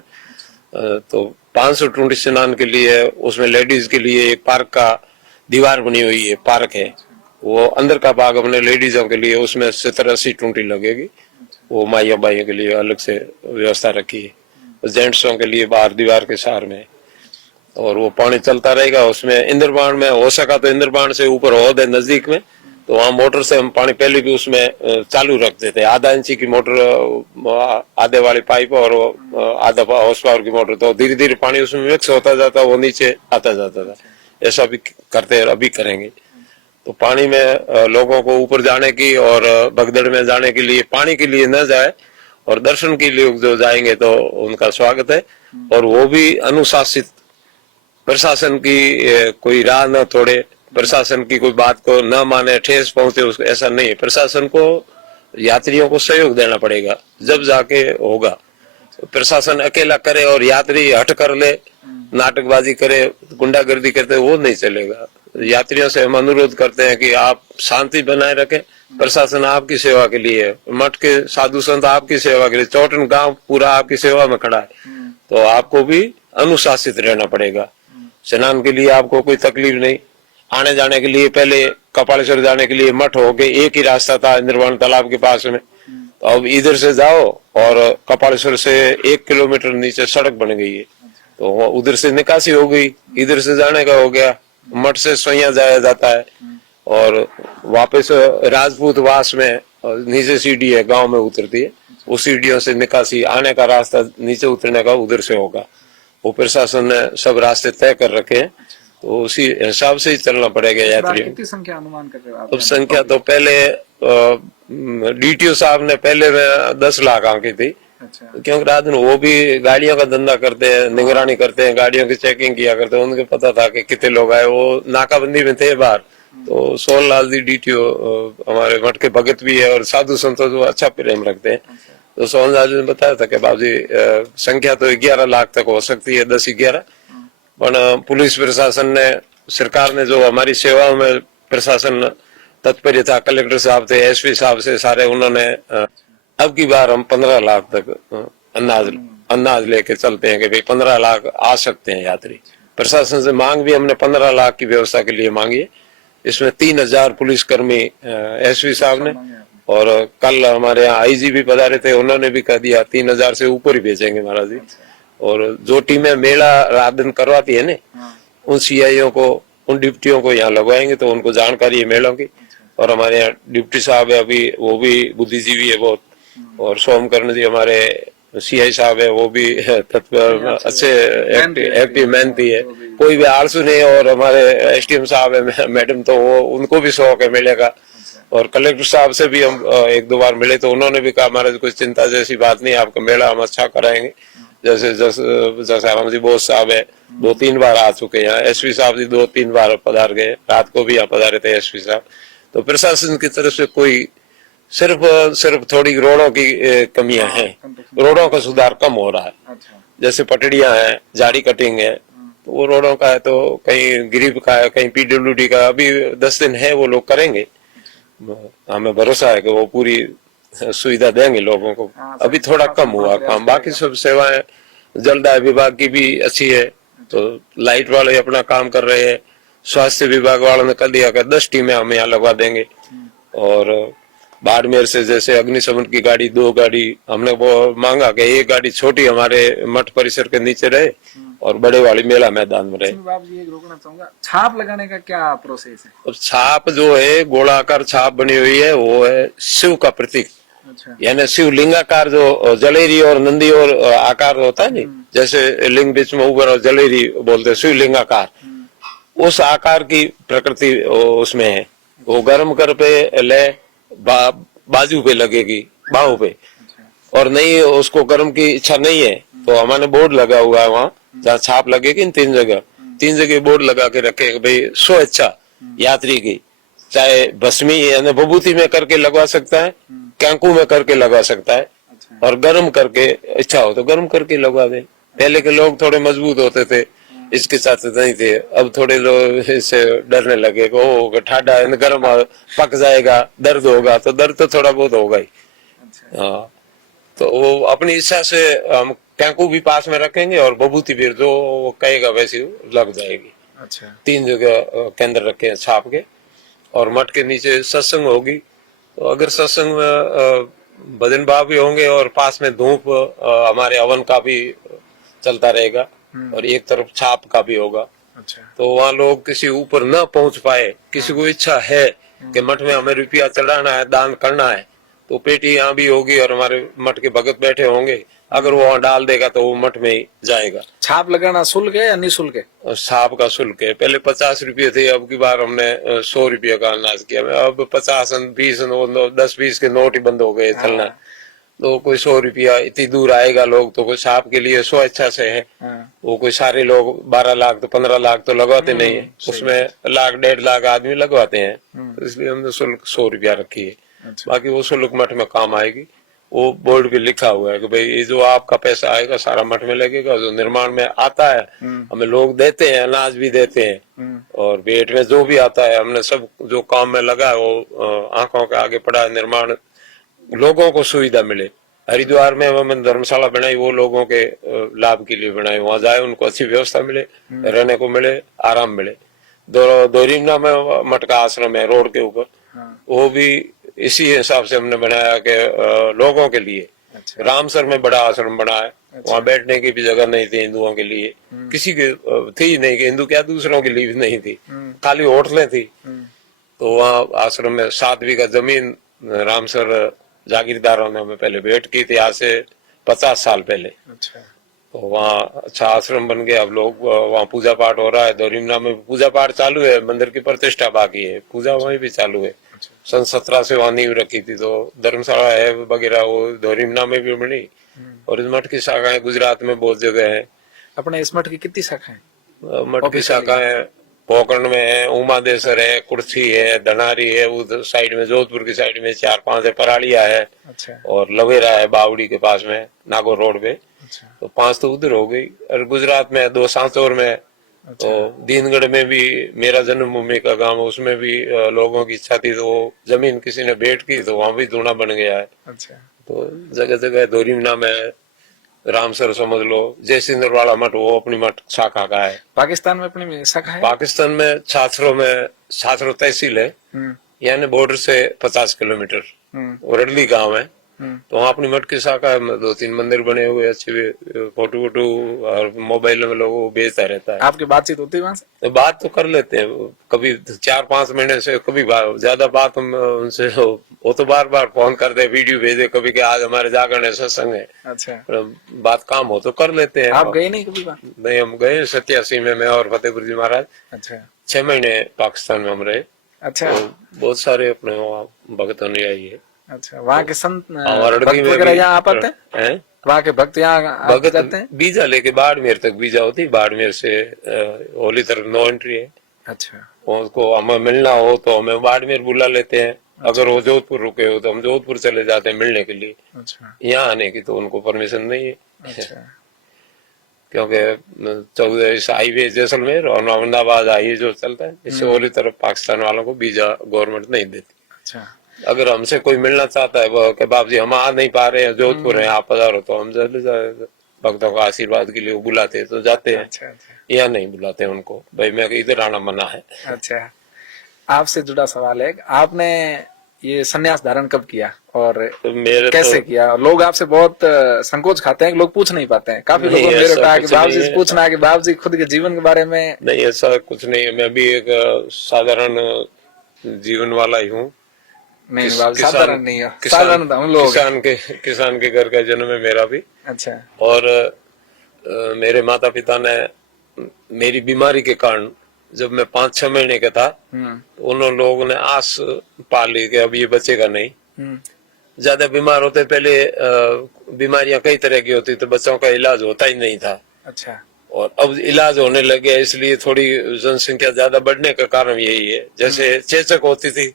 तो 500 टूंटी स्नान के लिए, उसमें लेडीज के लिए एक पार्क का दीवार बनी हुई है, पार्क है, वो अंदर का भाग हमने लेडीजों के लिए, उसमें 70-80 टूंटी लगेगी, वो माइया बाइयों के लिए अलग से व्यवस्था रखी है। जेंट्सों के लिए बाहर दीवार के सार में, और वो पानी चलता रहेगा। उसमें इंद्रबाण में हो सका तो इंद्रबाण से ऊपर हौद है नजदीक में, तो वहाँ मोटर से हम पानी पहले भी उसमें चालू रख देते हैं। आधा इंची की मोटर, आधे वाली पाइप और आधा हॉर्स पावर की मोटर, तो धीरे धीरे पानी उसमें मिक्स होता जाता, वो नीचे आता जाता था। ऐसा भी करते हैं, अभी करेंगे। तो पानी में लोगों को ऊपर जाने की और भगदड़ में जाने के लिए, पानी के लिए न जाए और दर्शन के लिए जो जाएंगे तो उनका स्वागत है। और वो भी अनुशासित, प्रशासन की कोई राह न तोड़े, प्रशासन की कोई बात को न माने, ठेस पहुंचे उसको, ऐसा नहीं है। प्रशासन को यात्रियों को सहयोग देना पड़ेगा, जब जाके होगा। प्रशासन अकेला करे और यात्री हट कर ले, नाटकबाजी करे, गुंडागर्दी करते, वो नहीं चलेगा। यात्रियों से हम अनुरोध करते हैं कि आप शांति बनाए रखें, प्रशासन आपकी सेवा के लिए है, मठ के साधु संत आपकी सेवा के लिए, चौटन गांव पूरा आपकी सेवा में खड़ा है, तो आपको भी अनुशासित रहना पड़ेगा। स्नान के लिए आपको कोई तकलीफ नहीं, आने जाने के लिए पहले कपालेश्वर जाने के लिए मठ होके एक ही रास्ता था इंद्रवान तालाब के पास में, तो अब इधर से जाओ और कपालेश्वर से 1 किलोमीटर नीचे सड़क बन गई है, तो उधर से निकासी हो गई, इधर से जाने का हो गया। मठ से सोया जाया जाता है और वापस राजपूत वास में नीचे सीढ़ी है, गांव में उतरती है, उस सीढ़ियों से निकासी, आने का रास्ता नीचे उतरने का उधर से होगा। वो प्रशासन ने सब रास्ते तय कर रखे हैं, तो उसी हिसाब से ही चलना पड़ेगा यात्रियों। कितनी संख्या अनुमान कर रहे हो आप? अब संख्या तो पहले डीटीओ साहब ने पहले में 10 लाख आंकी थी, अच्छा, क्योंकि रात में वो भी गाड़ियों का धंधा करते हैं, निगरानी करते हैं, गाड़ियों की चेकिंग किया करते हैं, उनको पता था कि कितने लोग आए, वो नाकाबंदी में थे बाहर। तो 16 लाल जी डीटीओ हमारे मठ के भगत भी है और साधु संतों को अच्छा प्रेम रखते हैं, तो 16 लाल जी ने बताया था कि बाबूजी संख्या तो 11 लाख तक हो सकती है, 10-11, पर पुलिस प्रशासन ने, सरकार ने जो हमारी सेवा में प्रशासन तत्पर था, कलेक्टर साहब थे, एसपी साहब से सारे, उन्होंने अब की बार हम 15 लाख तक अंदाज लेके चलते हैं कि भाई 15 लाख आ सकते हैं यात्री। प्रशासन से मांग भी हमने 15 लाख की व्यवस्था के लिए मांगी है। इसमें 3000 पुलिसकर्मी एसपी साहब ने, और कल हमारे यहाँ आईजी भी पधारे थे, उन्होंने भी कह दिया 3000 से ऊपर ही भेजेंगे महाराज जी। और जो टीमें मेला रात दिन करवाती है ना, उन सीआईओ को, उन डिप्टियों को यहाँ लगवाएंगे, तो उनको जानकारी है मेलों की। और हमारे यहाँ डिप्टी साहब है अभी, वो भी बुद्धिजीवी है बहुत, और सोमकर्ण जी हमारे सीआई साहब है, वो भी तत्पर अच्छे एक्टिव मेहनती है, कोई भी आलसू नहीं है। और हमारे एसडीएम साहब है मैडम, तो वो उनको भी शौक है मेले का। और कलेक्टर साहब से भी हम 1-2 बार मिले, तो उन्होंने भी कहा महाराज कोई चिंता जैसी बात नहीं, आपका मेला हम अच्छा कराएंगे। जैसे रामजी बोस साहब है, 2-3 बार आ चुके हैं, एसपी साहब जी 2-3 बार पधार गए, रात को भी यहाँ पधारे थे एसपी साहब। तो प्रशासन की तरफ से कोई सिर्फ थोड़ी रोडों की कमियां हैं, रोडों का सुधार कम हो रहा है। जैसे पटड़ियां हैं, झाड़ी कटिंग है, तो वो रोडों का है, तो कहीं गिरिप का है, कहीं पीडब्ल्यूडी का, अभी 10 दिन है, वो लोग करेंगे, हमें भरोसा है कि वो पूरी सुविधा देंगे लोगों को। अभी थोड़ा कम हुआ काम, बाकी सब सेवाएं जलदाय विभाग की भी अच्छी है, तो लाइट वाले अपना काम कर रहे हैं, स्वास्थ्य विभाग वालों ने कर दिया कि 10 टीमें हम यहाँ लगवा देंगे। और बाड़मेर से जैसे अग्निशमन की गाड़ी, 2 गाड़ी हमने वो मांगा कि एक गाड़ी छोटी हमारे मठ परिसर के नीचे रहे और बड़े वाली मेला मैदान में रहे। बाबू जी, एक रोकना चाहूंगा, छाप लगाने का क्या प्रोसेस है? अब छाप जो है, गोलाकार छाप बनी हुई है, वो है शिव का प्रतीक, यानी शिवलिंगाकार, जो जलेरी और नंदी और आकार होता है नहीं, जैसे लिंग बीच में ऊपर और जलेरी बोलते हैं, शिवलिंगाकार, उस आकार की प्रकृति उसमें है। वो गर्म कर पे ले बाजू पे लगेगी, बाहों पे, और नहीं उसको गर्म की इच्छा नहीं है, तो हमारे बोर्ड लगा हुआ है वहाँ, जहाँ छाप लगेगी इन 3 जगह बोर्ड लगा के रखे भाई स्व इच्छा यात्री की, चाहे भस्मी यानी विभूति में करके लगवा सकता है, कैंकू में करके लगवा सकता है, और गर्म करके इच्छा हो तो गर्म करके लगवा दे। पहले के लोग थोड़े मजबूत होते थे, इसके साथ नहीं थे, अब थोड़े लोग इससे डरने लगे, ओ ठाडा गर्म पक जाएगा, दर्द होगा, तो दर्द तो थोड़ा बहुत होगा ही। हाँ, तो वो अपनी इच्छा से हम कैंकू भी पास में रखेंगे और विभूति भी जो कहेगा वैसी लग जाएगी। अच्छा, 3 जगह केंद्र रखे हैं छाप के। और मठ के नीचे सत्संग होगी, तो अगर सत्संग में भजन भाव भी होंगे और पास में धूप हमारे हवन का भी चलता रहेगा, और एक तरफ छाप का भी होगा। अच्छा, तो वहाँ लोग किसी ऊपर न पहुंच पाए, किसी को इच्छा है कि मठ में हमें रुपया चढ़ाना है, दान करना है, तो पेटी यहाँ भी होगी और हमारे मठ के भगत बैठे होंगे, अगर वो वहाँ डाल देगा तो वो मठ में ही जाएगा। छाप लगाना शुल्क है या निःशुल्क है? छाप का शुल्क है, पहले 50 रुपये थे, अब की बार हमने 100 रुपये का अंदाज किया। अब 50, 20, 10-20 के नोट ही बंद हो गए चलना, तो कोई 100 रुपया, इतनी दूर आएगा लोग, तो कोई छाप के लिए स्व इच्छा से है। वो कोई सारे लोग 12 लाख तो 15 लाख तो लगवाते नहीं है, उसमें 1-1.5 लाख आदमी लगवाते हैं, तो इसलिए हमने शुल्क 100 रुपया रखी है। अच्छा। बाकी वो शुल्क मठ में काम आएगी। वो बोर्ड पे लिखा हुआ है कि भाई ये जो आपका पैसा आएगा सारा मठ में लगेगा, जो निर्माण में आता है हमें लोग देते हैं, अनाज भी देते हैं, और पेट में जो भी आता है हमने सब जो काम में लगा है वो आंखों के आगे पड़ा है। निर्माण लोगों को सुविधा मिले। हरिद्वार में हमने धर्मशाला बनाई, वो लोगों के लाभ के लिए बनाई, वहां जाए उनको अच्छी व्यवस्था मिले, रहने को मिले, आराम मिले। दोरीमना में मठ का आश्रम है रोड के ऊपर, वो भी इसी हिसाब से हमने बनाया कि लोगों के लिए। अच्छा। रामसर में बड़ा आश्रम बना है, वहाँ बैठने की भी जगह नहीं थी हिंदुओं के लिए, किसी के थी ही नहीं कि हिंदू क्या दूसरों के लिए भी नहीं थी, खाली होटलें थी। तो वहाँ आश्रम में 7 बीघा जमीन रामसर जागीरदारों ने हमें पहले भेंट की थी, आज से 50 साल पहले। अच्छा। तो वहाँ अच्छा आश्रम बन गया, अब लोग वहाँ पूजा पाठ हो रहा है। दोरीमना में पूजा पाठ चालू है, मंदिर की प्रतिष्ठा बाकी है, पूजा वहीं भी चालू है। सन 17 से वहाँ नींव रखी थी, तो धर्मशाला है वगैरह वो दोरीमना में भी बनी। और इस मठ की शाखाएं गुजरात में बहुत जगह है। अपने इस मठ की कितनी शाखाएं? मठ की शाखाएं पोखरण में है, उमादेसर है, कुर्सी है, धनारी है, उधर साइड में जोधपुर की साइड में 4-5 है, पराड़िया है। अच्छा। और लवेरा है बावड़ी के पास में, नागौर रोड पे। अच्छा। तो 5 तो उधर हो गई। और गुजरात में 2 सांचौर में। अच्छा। तो दीनगढ़ में भी मेरा जन्मभूमि का गांव, उसमें भी लोगों की इच्छा थी तो वो जमीन किसी ने भेंट की, तो वहां भी दूना बन गया है। अच्छा। तो जगह जगह दोरीमना में, रामसर समझ लो, जयसिंदर वाला मठ वो अपनी मठ शाखा का है। पाकिस्तान में अपनी शाखा है? पाकिस्तान में छाछरो तहसील है, यानी बॉर्डर से 50 किलोमीटर, रडली गांव है। तो वहाँ अपनी मठ की शाखा है, 2-3 मंदिर बने हुए अच्छे, फोटो वोटो और मोबाइल में लोगों को भेजता रहता है। आपकी बातचीत होती है वहां से? तो बात तो कर लेते हैं, कभी 4-5 महीने से, कभी ज्यादा बात हम उनसे, वो तो बार बार फोन कर दे, वीडियो भेजे कभी कि आज हमारे जागरण है, सत्संग है। अच्छा। बात काम हो तो कर लेते हैं। आप गए नहीं कभी वहां? नहीं, हम गए 87 में, मैं और फतेहपुर जी महाराज। अच्छा। 6 महीने पाकिस्तान में हम रहे। अच्छा। तो बहुत सारे अपने वहाँ भक्त अनुयायी है। अच्छा। वहाँ के संत रड़की भक्त में वगैरह भी यहाँ आ पाते हैं? वहाँ के भक्त यहाँ भगत जाते हैं? वीजा लेके बाड़मेर तक वीजा होती, बाड़मेर से होली तरफ नो एंट्री है। अच्छा। उनको हमें मिलना हो तो हमें बाड़मेर बुला लेते हैं। अगर वो जोधपुर रुके हो तो हम जोधपुर चले जाते हैं मिलने के लिए। अच्छा। यहाँ आने की तो उनको परमिशन नहीं है। अच्छा। क्योंकि 14 इस हाईवे जैसलमेर और अहमदाबाद हाईवे जो चलता है, इससे होली तरफ पाकिस्तान वालों को वीजा गवर्नमेंट नहीं देती। अच्छा। अगर हमसे कोई मिलना चाहता है वो कि बाप जी हम आ नहीं पा रहे हैं, जोधपुर हैं, आप पधारो, तो हम चले जाए, भक्तों का आशीर्वाद के लिए बुलाते हैं तो जाते हैं। अच्छा। अच्छा। या नहीं बुलाते उनको, भाई मैं इधर आना मना है। अच्छा। आपसे जुड़ा सवाल है, आपने ये संन्यास धारण कब किया और तो मेरे कैसे तो किया? लोग आपसे बहुत संकोच खाते हैं, लोग पूछ नहीं पाते हैं। काफी नहीं, लोगों ने मेरे ऐसा कहा कि कुछ बाबू नहीं जी से है। पूछना कि बाबू जी खुद के जीवन के बारे में। नहीं, ऐसा कुछ नहीं है। मैं भी एक साधारण जीवन वाला ही हूँ। नहीं बाबू, साधारण नहीं है, साधारण हम लोग। किसान के घर का जन्म है मेरा भी। अच्छा। और मेरे माता पिता ने मेरी बीमारी के कारण, जब मैं 5-6 महीने का था, उन लोगों ने आस पाली कि अब ये बचेगा नहीं। ज्यादा बीमार होते पहले, बीमारियां कई तरह की होती तो बच्चों का इलाज होता ही नहीं था। अच्छा। और अब इलाज होने लगे, इसलिए थोड़ी जनसंख्या ज्यादा बढ़ने का कारण यही है। जैसे चेचक होती थी,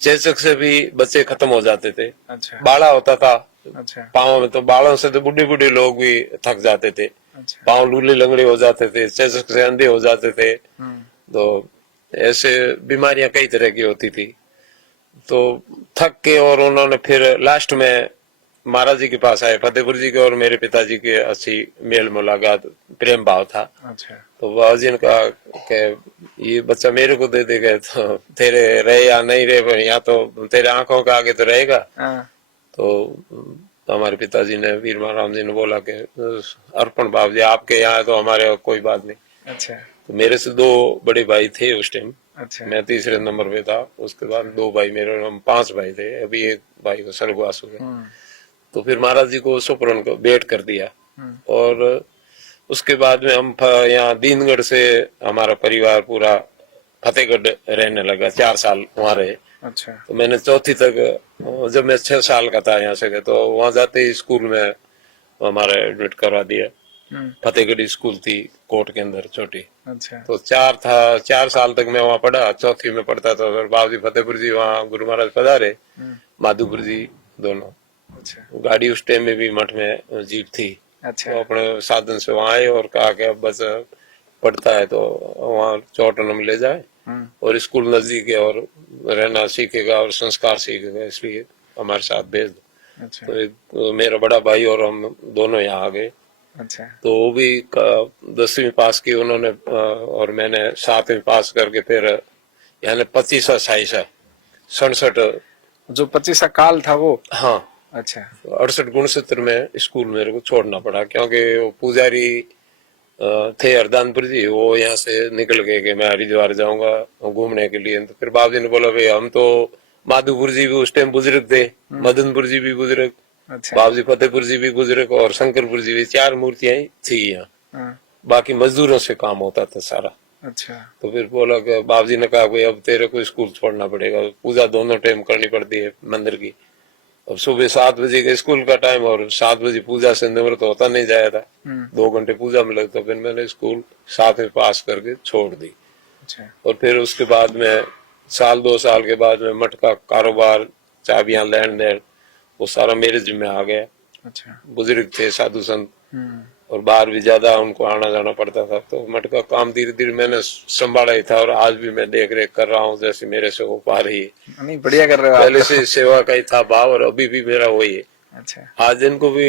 चेचक से भी बच्चे खत्म हो जाते थे। अच्छा। बाड़ा होता था अच्छा। पाँव में, तो बालों से तो बुढ़े बुढ़े लोग भी थक जाते थे। अच्छा। पाँव लूले लंगड़े हो जाते थे, चेचक से अंधे हो जाते थे। तो ऐसे बीमारियां कई तरह की होती थी। तो थक के और उन्होंने फिर लास्ट में महाराज जी के पास आए, फतेहपुर जी के, और मेरे पिताजी के अच्छी मेल मुलाकात, प्रेम भाव था। अच्छा। तो बाबा जी ने कहा कि ये बच्चा मेरे को दे देगा तो तेरे रहे या नहीं रहे, या तो तेरे आंखों के आगे तो रहेगा। तो हमारे पिताजी ने, वीर महाराम जी ने बोला कि अर्पण बाबू जी आपके यहाँ तो हमारे कोई बात नहीं। अच्छा। तो मेरे से 2 बड़े भाई थे उस टाइम। अच्छा। मैं तीसरे नंबर पे था, उसके बाद 2 भाई मेरे, हम 5 भाई थे। अभी एक भाई को स्वर्गवास हो गया। तो फिर महाराज जी को सुपरन को भेंट कर दिया। और उसके बाद में हम यहाँ दीनगढ़ से हमारा परिवार पूरा फतेहगढ़ रहने लगा, 4 साल वहाँ रहे। अच्छा। तो मैंने 4वीं तक, जब मैं 6 साल का था यहाँ से गए, तो वहाँ जाते ही स्कूल में हमारा एडमिट करवा दिया। फतेहगढ़ी स्कूल थी कोट के अंदर छोटी। अच्छा। तो 4 साल तक मैं वहाँ पढ़ा, चौथी में पढ़ता था। फिर बाबूजी फतेहपुर जी वहाँ गुरु महाराज पधारे, माधोपुर जी दोनों। अच्छा। गाड़ी उस टाइम में भी मठ में जीप थी। अच्छा। तो अपने साधन से वहाँ आए और कहा कि अब बस पढ़ता है तो वहाँ चौटन में ले जाए, और स्कूल नजदीक है और रहना सीखेगा और संस्कार सीखेगा, इसलिए हमारे साथ भेज दो। अच्छा। तो एक मेरा बड़ा भाई और हम दोनों यहाँ आ गए। अच्छा। तो वो भी 10वीं पास की उन्होंने, और मैंने 7वीं पास करके फिर यानी 25 साइसा 67, जो 25 का काल था वो। हाँ, अच्छा। 68 69 में स्कूल मेरे को छोड़ना पड़ा, क्योंकि वो पुजारी थे हरदानपुर जी, वो यहाँ से निकल गए कि मैं हरिद्वार जाऊंगा घूमने के लिए। तो फिर बाबू जी ने बोला भाई हम तो, माधोपुर जी भी उस टाइम बुजुर्ग थे, मदनपुर जी भी बुजुर्ग, अच्छा। बाबू जी फतेहपुर जी भी बुजुर्ग, और शंकरपुर जी भी, 4 मूर्तियां थी यहाँ। बाकी मजदूरों से काम होता था सारा। अच्छा। तो फिर बोला कि बाबू जी ने कहा भाई अब तेरे को स्कूल छोड़ना पड़ेगा, पूजा दोनों टाइम करनी पड़ती है मंदिर की। अब सुबह 7 बजे का स्कूल का टाइम और 7 बजे पूजा से निवृत्त होता नहीं जाया था, 2 घंटे पूजा में लगता। फिर मैंने स्कूल 7वीं पास करके छोड़ दी। अच्छा। और फिर उसके बाद में 2 साल के बाद में मठ का कारोबार, चाबियां, लेन देन, वो सारा मेरे जिम्मे आ गया। अच्छा। बुजुर्ग थे साधु संत, और बाहर भी ज्यादा उनको आना जाना पड़ता था। तो मठ का काम धीरे धीरे मैंने संभाला ही था, और आज भी मैं देख रेख कर रहा हूँ जैसे मेरे से हो पा रही है। नहीं, बढ़िया कर रहे हो आप। पहले से सेवा का ही था भाव, और अभी भी मेरा वही है। अच्छा। आज इनको भी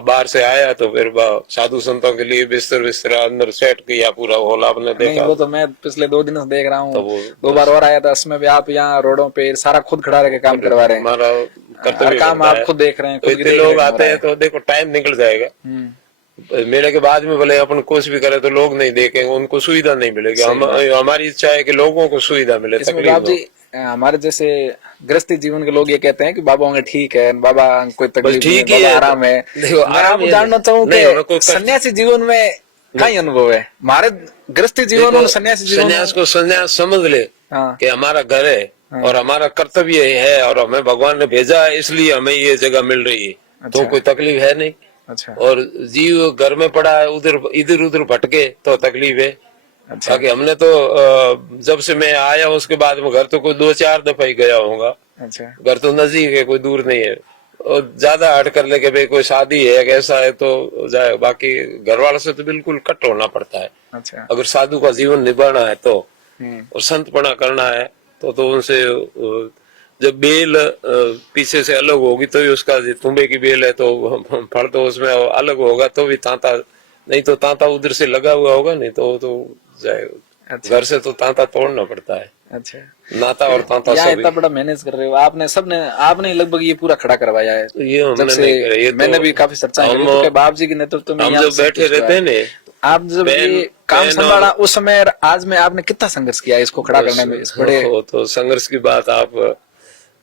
बाहर से आया तो फिर साधु संतों के लिए बिस्तर अंदर सेट किया पूरा हॉल, आपने नहीं, देखा। वो तो मैं पिछले 2 दिनों से देख रहा हूँ। तो वो 2 बार और आया था, उसमें भी आप यहाँ रोडों पे सारा खुद खड़ा रह के काम करवा रहे हैं। हमारा हर कर्तव्य काम बनता आप है। खुद देख रहे हैं, तो खुद की इतने देख लोग रेख हो आते रहा हैं है। तो देखो टाइम निकल जाएगा। मेले के बाद में भले अपन कुछ भी करें तो लोग नहीं देखेंगे, उनको सुविधा नहीं मिलेगी। हमारी इच्छा है कि लोगों को सुविधा मिले, इसमें तकलीफ बाबू हो। जी, हमारे जैसे गृहस्थी जीवन के लोग ये कहते हैं कि बाबा होंगे ठीक है, बाबा कोई तकलीफ नहीं है, ठीक ही बाबा है, आराम है। देखो मैं आराम आपको ये जानना चाहूँ नहीं, हमें कोई कि कष्ट- सन्यासी जीवन में क्या ही अनुभव है हमारे गृहस्थी जीवन और सन्यासी जीवन संन्यास को संन्यास समझ ले हाँ। कि हमारा घर है और हमारा कर्तव्य है, और हमें भगवान ने भेजा है, इसलिए हमें ये जगह मिल रही है। अच्छा। तो कोई तकलीफ है नहीं। अच्छा। और जीव घर में पड़ा है, इधर उधर भटके तो तकलीफ है। अच्छा। बाकी हमने तो जब से मैं आया उसके बाद में घर तो कोई 2-4 दफा ही गया होगा। अच्छा। घर तो नजदीक है, कोई दूर नहीं है। और ज्यादा हट कर लेके भाई कोई शादी है ऐसा है तो जाए, बाकी घर वालों से तो बिल्कुल कट होना पड़ता है। अच्छा। अगर साधु का जीवन निभाना है तो, और संतपना करना है तो उनसे जब बेल पीछे से अलग होगी तो ही उसका, तुम्बे की बेल है तो फल तो उसमें अलग होगा तो भी तांता, नहीं तो तांता उधर से लगा हुआ होगा, नहीं तो जाएगा। अच्छा। घर से तो तांता तोड़ना पड़ता है। अच्छा। नाता और तांता यहाँ सब इतना बड़ा मैनेज कर रहे हो आपने लगभग ये पूरा खड़ा करवाया है। तो ये जब हमने से नहीं करे, ये मैंने तो भी काफी चर्चाएं करी तो बाप जी के नेतृत्व में हम यहाँ जब सब बैठे कुछ हुआ रहते है। हैं ना, आप जब ये काम संभाला उस समय और आज में आपने कितना संघर्ष किया इसको खड़ा करने में, इस बड़े तो संघर्ष की बात आप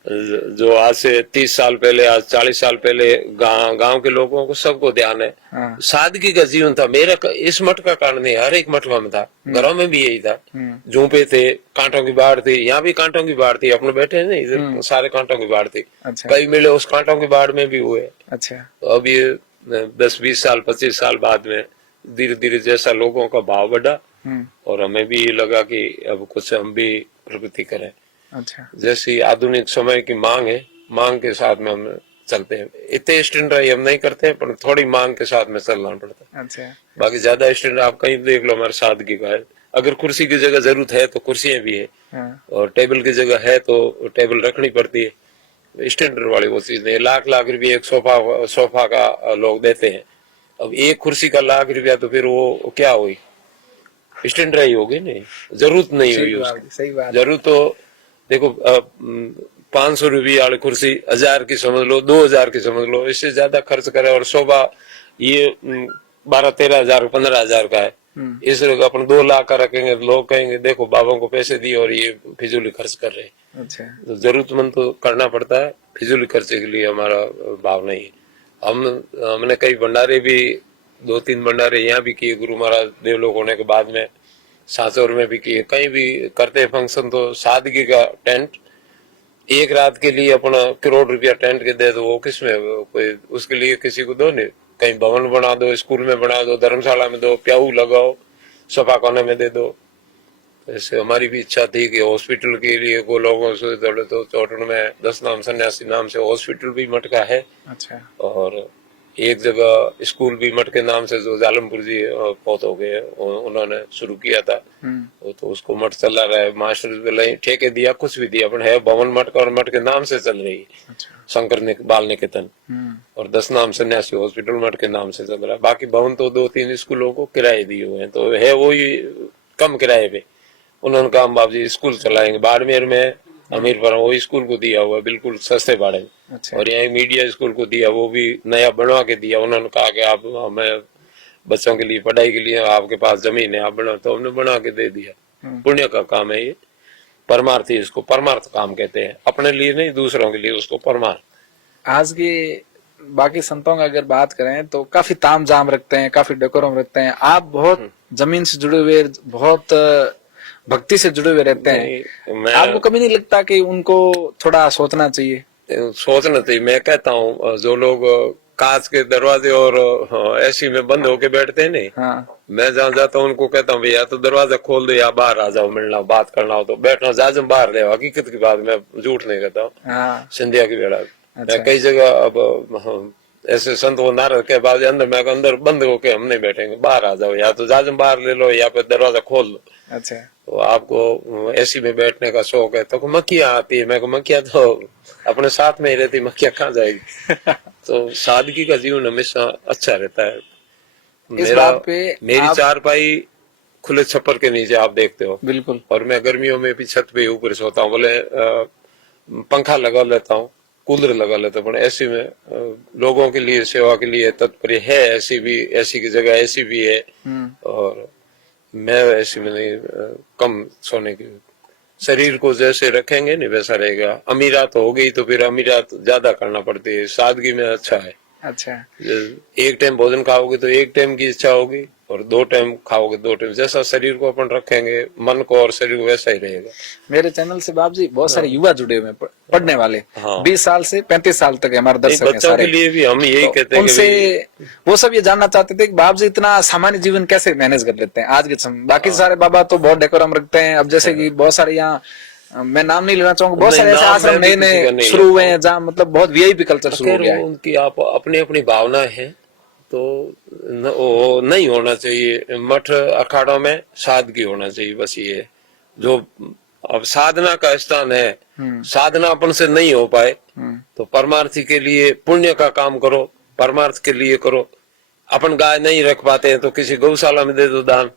जो आज से 30 साल पहले, आज 40 साल पहले गांव के लोगों को सबको ध्यान है। हाँ। सादगी का जीवन था मेरा, इस मठ का कारण नहीं, हर एक मठ में था, घरों में भी यही था। झूपे थे, कांटों की बाढ़ थी, यहाँ भी कांटों की बाढ़ थी, अपने बैठे हैं ना इधर सारे कांटों की बाढ़ थी। अच्छा। कई मेले उस कांटों की बाढ़ में भी हुए। अच्छा। तो अब ये 10-20 साल 25 साल बाद में धीरे धीरे जैसा लोगों का भाव बढ़ा, और हमें भी ये लगा कि अब कुछ हम भी प्रगति करें। अच्छा। जैसी आधुनिक समय की मांग है, मांग के साथ में हम चलते हैं। इतने स्टैंडर्ड हम नहीं करते हैं, पर थोड़ी मांग के साथ में चलना पड़ता है। अच्छा। बाकी ज्यादा स्टैंडर्ड आप कहीं देख लो हमारे सादगी का है। अगर कुर्सी की जगह जरूरत है तो कुर्सियां भी है, और टेबल की जगह है तो टेबल रखनी पड़ती है। स्टैंडर्ड वाली वो चीज नहीं। लाख रुपये एक सोफा का लोग देते हैं। अब एक कुर्सी का ₹1,00,000 तो फिर वो क्या हुई, स्टैंडर्ड ही होगी नहीं, जरूरत नहीं हुई उसकी। सही बात। जरूरत तो देखो 500 रुपये वाली कुर्सी 1000 की समझ लो, 2000 की समझ लो, इससे ज्यादा खर्च करे। और शोभा ये 12-13 हजार 15 हजार का है, इस अपन 2 लाख का रखेंगे, लोग कहेंगे देखो बाबा को पैसे दिए और ये फिजूली खर्च कर रहे हैं। अच्छा। तो जरूरतमंद तो करना पड़ता है, फिजूली खर्चे के लिए हमारा भाव नहीं है। हमने कई भंडारे भी, 2-3 भंडारे यहाँ भी किए गुरु महाराज देवलोक होने के बाद में, सांसौर में भी किए, कहीं भी करते हैं फंक्शन तो सादगी का टेंट, एक रात के लिए अपना ₹1 करोड़ टेंट के दे दो, वो किसमें कोई उसके लिए किसी को दो नहीं, कहीं भवन बना दो, स्कूल में बना दो, धर्मशाला में दो, प्याऊ लगाओ, सफा खाने में दे दो। ऐसे हमारी भी इच्छा थी कि हॉस्पिटल के लिए को लोगों से थोड़े तो चौटन में 10 नाम सन्यासी नाम से हॉस्पिटल भी मठ का है। अच्छा। और एक जगह स्कूल भी मठ के नाम से जो जालमपुर जी पौत हो गए उन्होंने शुरू किया था, वो तो उसको मठ चला रहा है। मास्टर भी ठेके दिया, कुछ भी दिया, अपन है भवन मठ का और मठ के नाम से चल रही है। अच्छा। शंकर ने बाल निकेतन और 10 नाम सन्यासी हॉस्पिटल मठ के नाम से चल रहा है। बाकी भवन तो 2-3 स्कूलों को किराए दिए हुए हैं, तो है वो ही कम किराए पे। उन्होंने कहा बाबू जी स्कूल चलाएंगे। बाड़मेर में हमीरपुर वो स्कूल को दिया हुआ बिल्कुल सस्ते भाड़े में। अच्छा। और यहाँ मीडिया स्कूल को दिया, वो भी नया बनवा के दिया। उन्होंने कहा कि आप हमें बच्चों के लिए पढ़ाई के लिए आपके पास जमीन है, आप बना, तो हमने बना के दे दिया। पुण्य का काम है ये, परमार्थी, इसको परमार्थ काम कहते हैं। अपने लिए नहीं, दूसरों के लिए उसको परमार्थ। आज के बाकी संतों की अगर बात करें तो काफी ताम झाम रखते हैं, काफी डेकोरम रखते हैं। आप बहुत जमीन से जुड़े हुए, बहुत भक्ति से जुड़े हुए रहते हैं। आपको कभी नहीं लगता कि उनको थोड़ा सोचना चाहिए? सोचना चाहिए। मैं कहता हूँ जो लोग कांच के दरवाजे और एसी में बंद होके बैठते हैं नहीं, हाँ। मैं जहाँ जाता हूँ उनको कहता हूँ भैया तो दरवाजा खोल दो या बाहर आ जाओ, मिलना बात करना हो तो बैठना, जाजम बाहर रहे। हकीकत की बात, मैं झूठ नहीं कहता हूँ। हाँ। संध्या की बेड़ा अच्छा। मैं कई जगह अब ऐसे संत वो नारद के बाद अंदर, मैं अंदर बंद होके हम नहीं बैठेंगे, बाहर आ जाओ, या तो जाजम बाहर ले लो या फिर दरवाजा खोल लो। अच्छा। तो आपको एसी में बैठने का शौक है तो मक्खियां आती है। मैं मक्खियां तो अपने साथ में ही रहती, मक्खियां कहाँ जाएगी। तो सादगी का जीवन हमेशा अच्छा रहता है। इस बात पे मेरी चारपाई खुले छप्पर के नीचे आप देखते हो। बिल्कुल। और मैं गर्मियों में भी छत पे ऊपर सोता हूँ, बोले पंखा लगा लेता हूँ, कूलर लगा लेता हूँ। ऐसी में लोगों के लिए, सेवा के लिए तत्पर है। ऐसी भी, ऐसी की जगह ऐसी भी है। और मैं ऐसी में नहीं, कम सोने की, शरीर को जैसे रखेंगे नहीं वैसा रहेगा। अमीरात हो गई तो फिर अमीरात ज्यादा करना पड़ती है, सादगी में अच्छा है। अच्छा। एक टाइम भोजन खाओगे तो एक टाइम की इच्छा होगी, और 2 टाइम खाओगे 2 टाइम। जैसा शरीर को अपन रखेंगे मन को और शरीर को, वैसा ही रहेगा। मेरे चैनल से बाबू जी बहुत सारे युवा जुड़े हुए हैं, पढ़ने वाले। हाँ। 20 साल से 35 साल तक हमारे दर्शक हैं बच्चों सारे। के लिए भी हम यही तो कहते हैं उनसे वो सब ये जानना चाहते थे कि बाबू जी इतना सामान्य जीवन कैसे मैनेज कर लेते हैं आज के समय। बाकी सारे बाबा तो बहुत डेकोरम रखते हैं। अब जैसे कि बहुत सारे यहाँ, मैं नाम नहीं लेना चाहूंगा, बहुत सारे ऐसे आश्रम नए नए शुरू हुए हैं जहाँ मतलब बहुत वीआईपी कल्चर शुरू हो गया है। उनकी आप अपनी अपनी भावना है, तो वो नहीं होना चाहिए। मठ अखाड़ों में सादगी होना चाहिए, बस ये। जो अब साधना का स्थान है, साधना अपन से नहीं हो पाए तो परमार्थी के लिए पुण्य का काम करो, परमार्थ के लिए करो। अपन गाय नहीं रख पाते हैं तो किसी गौशाला में दे दो दान,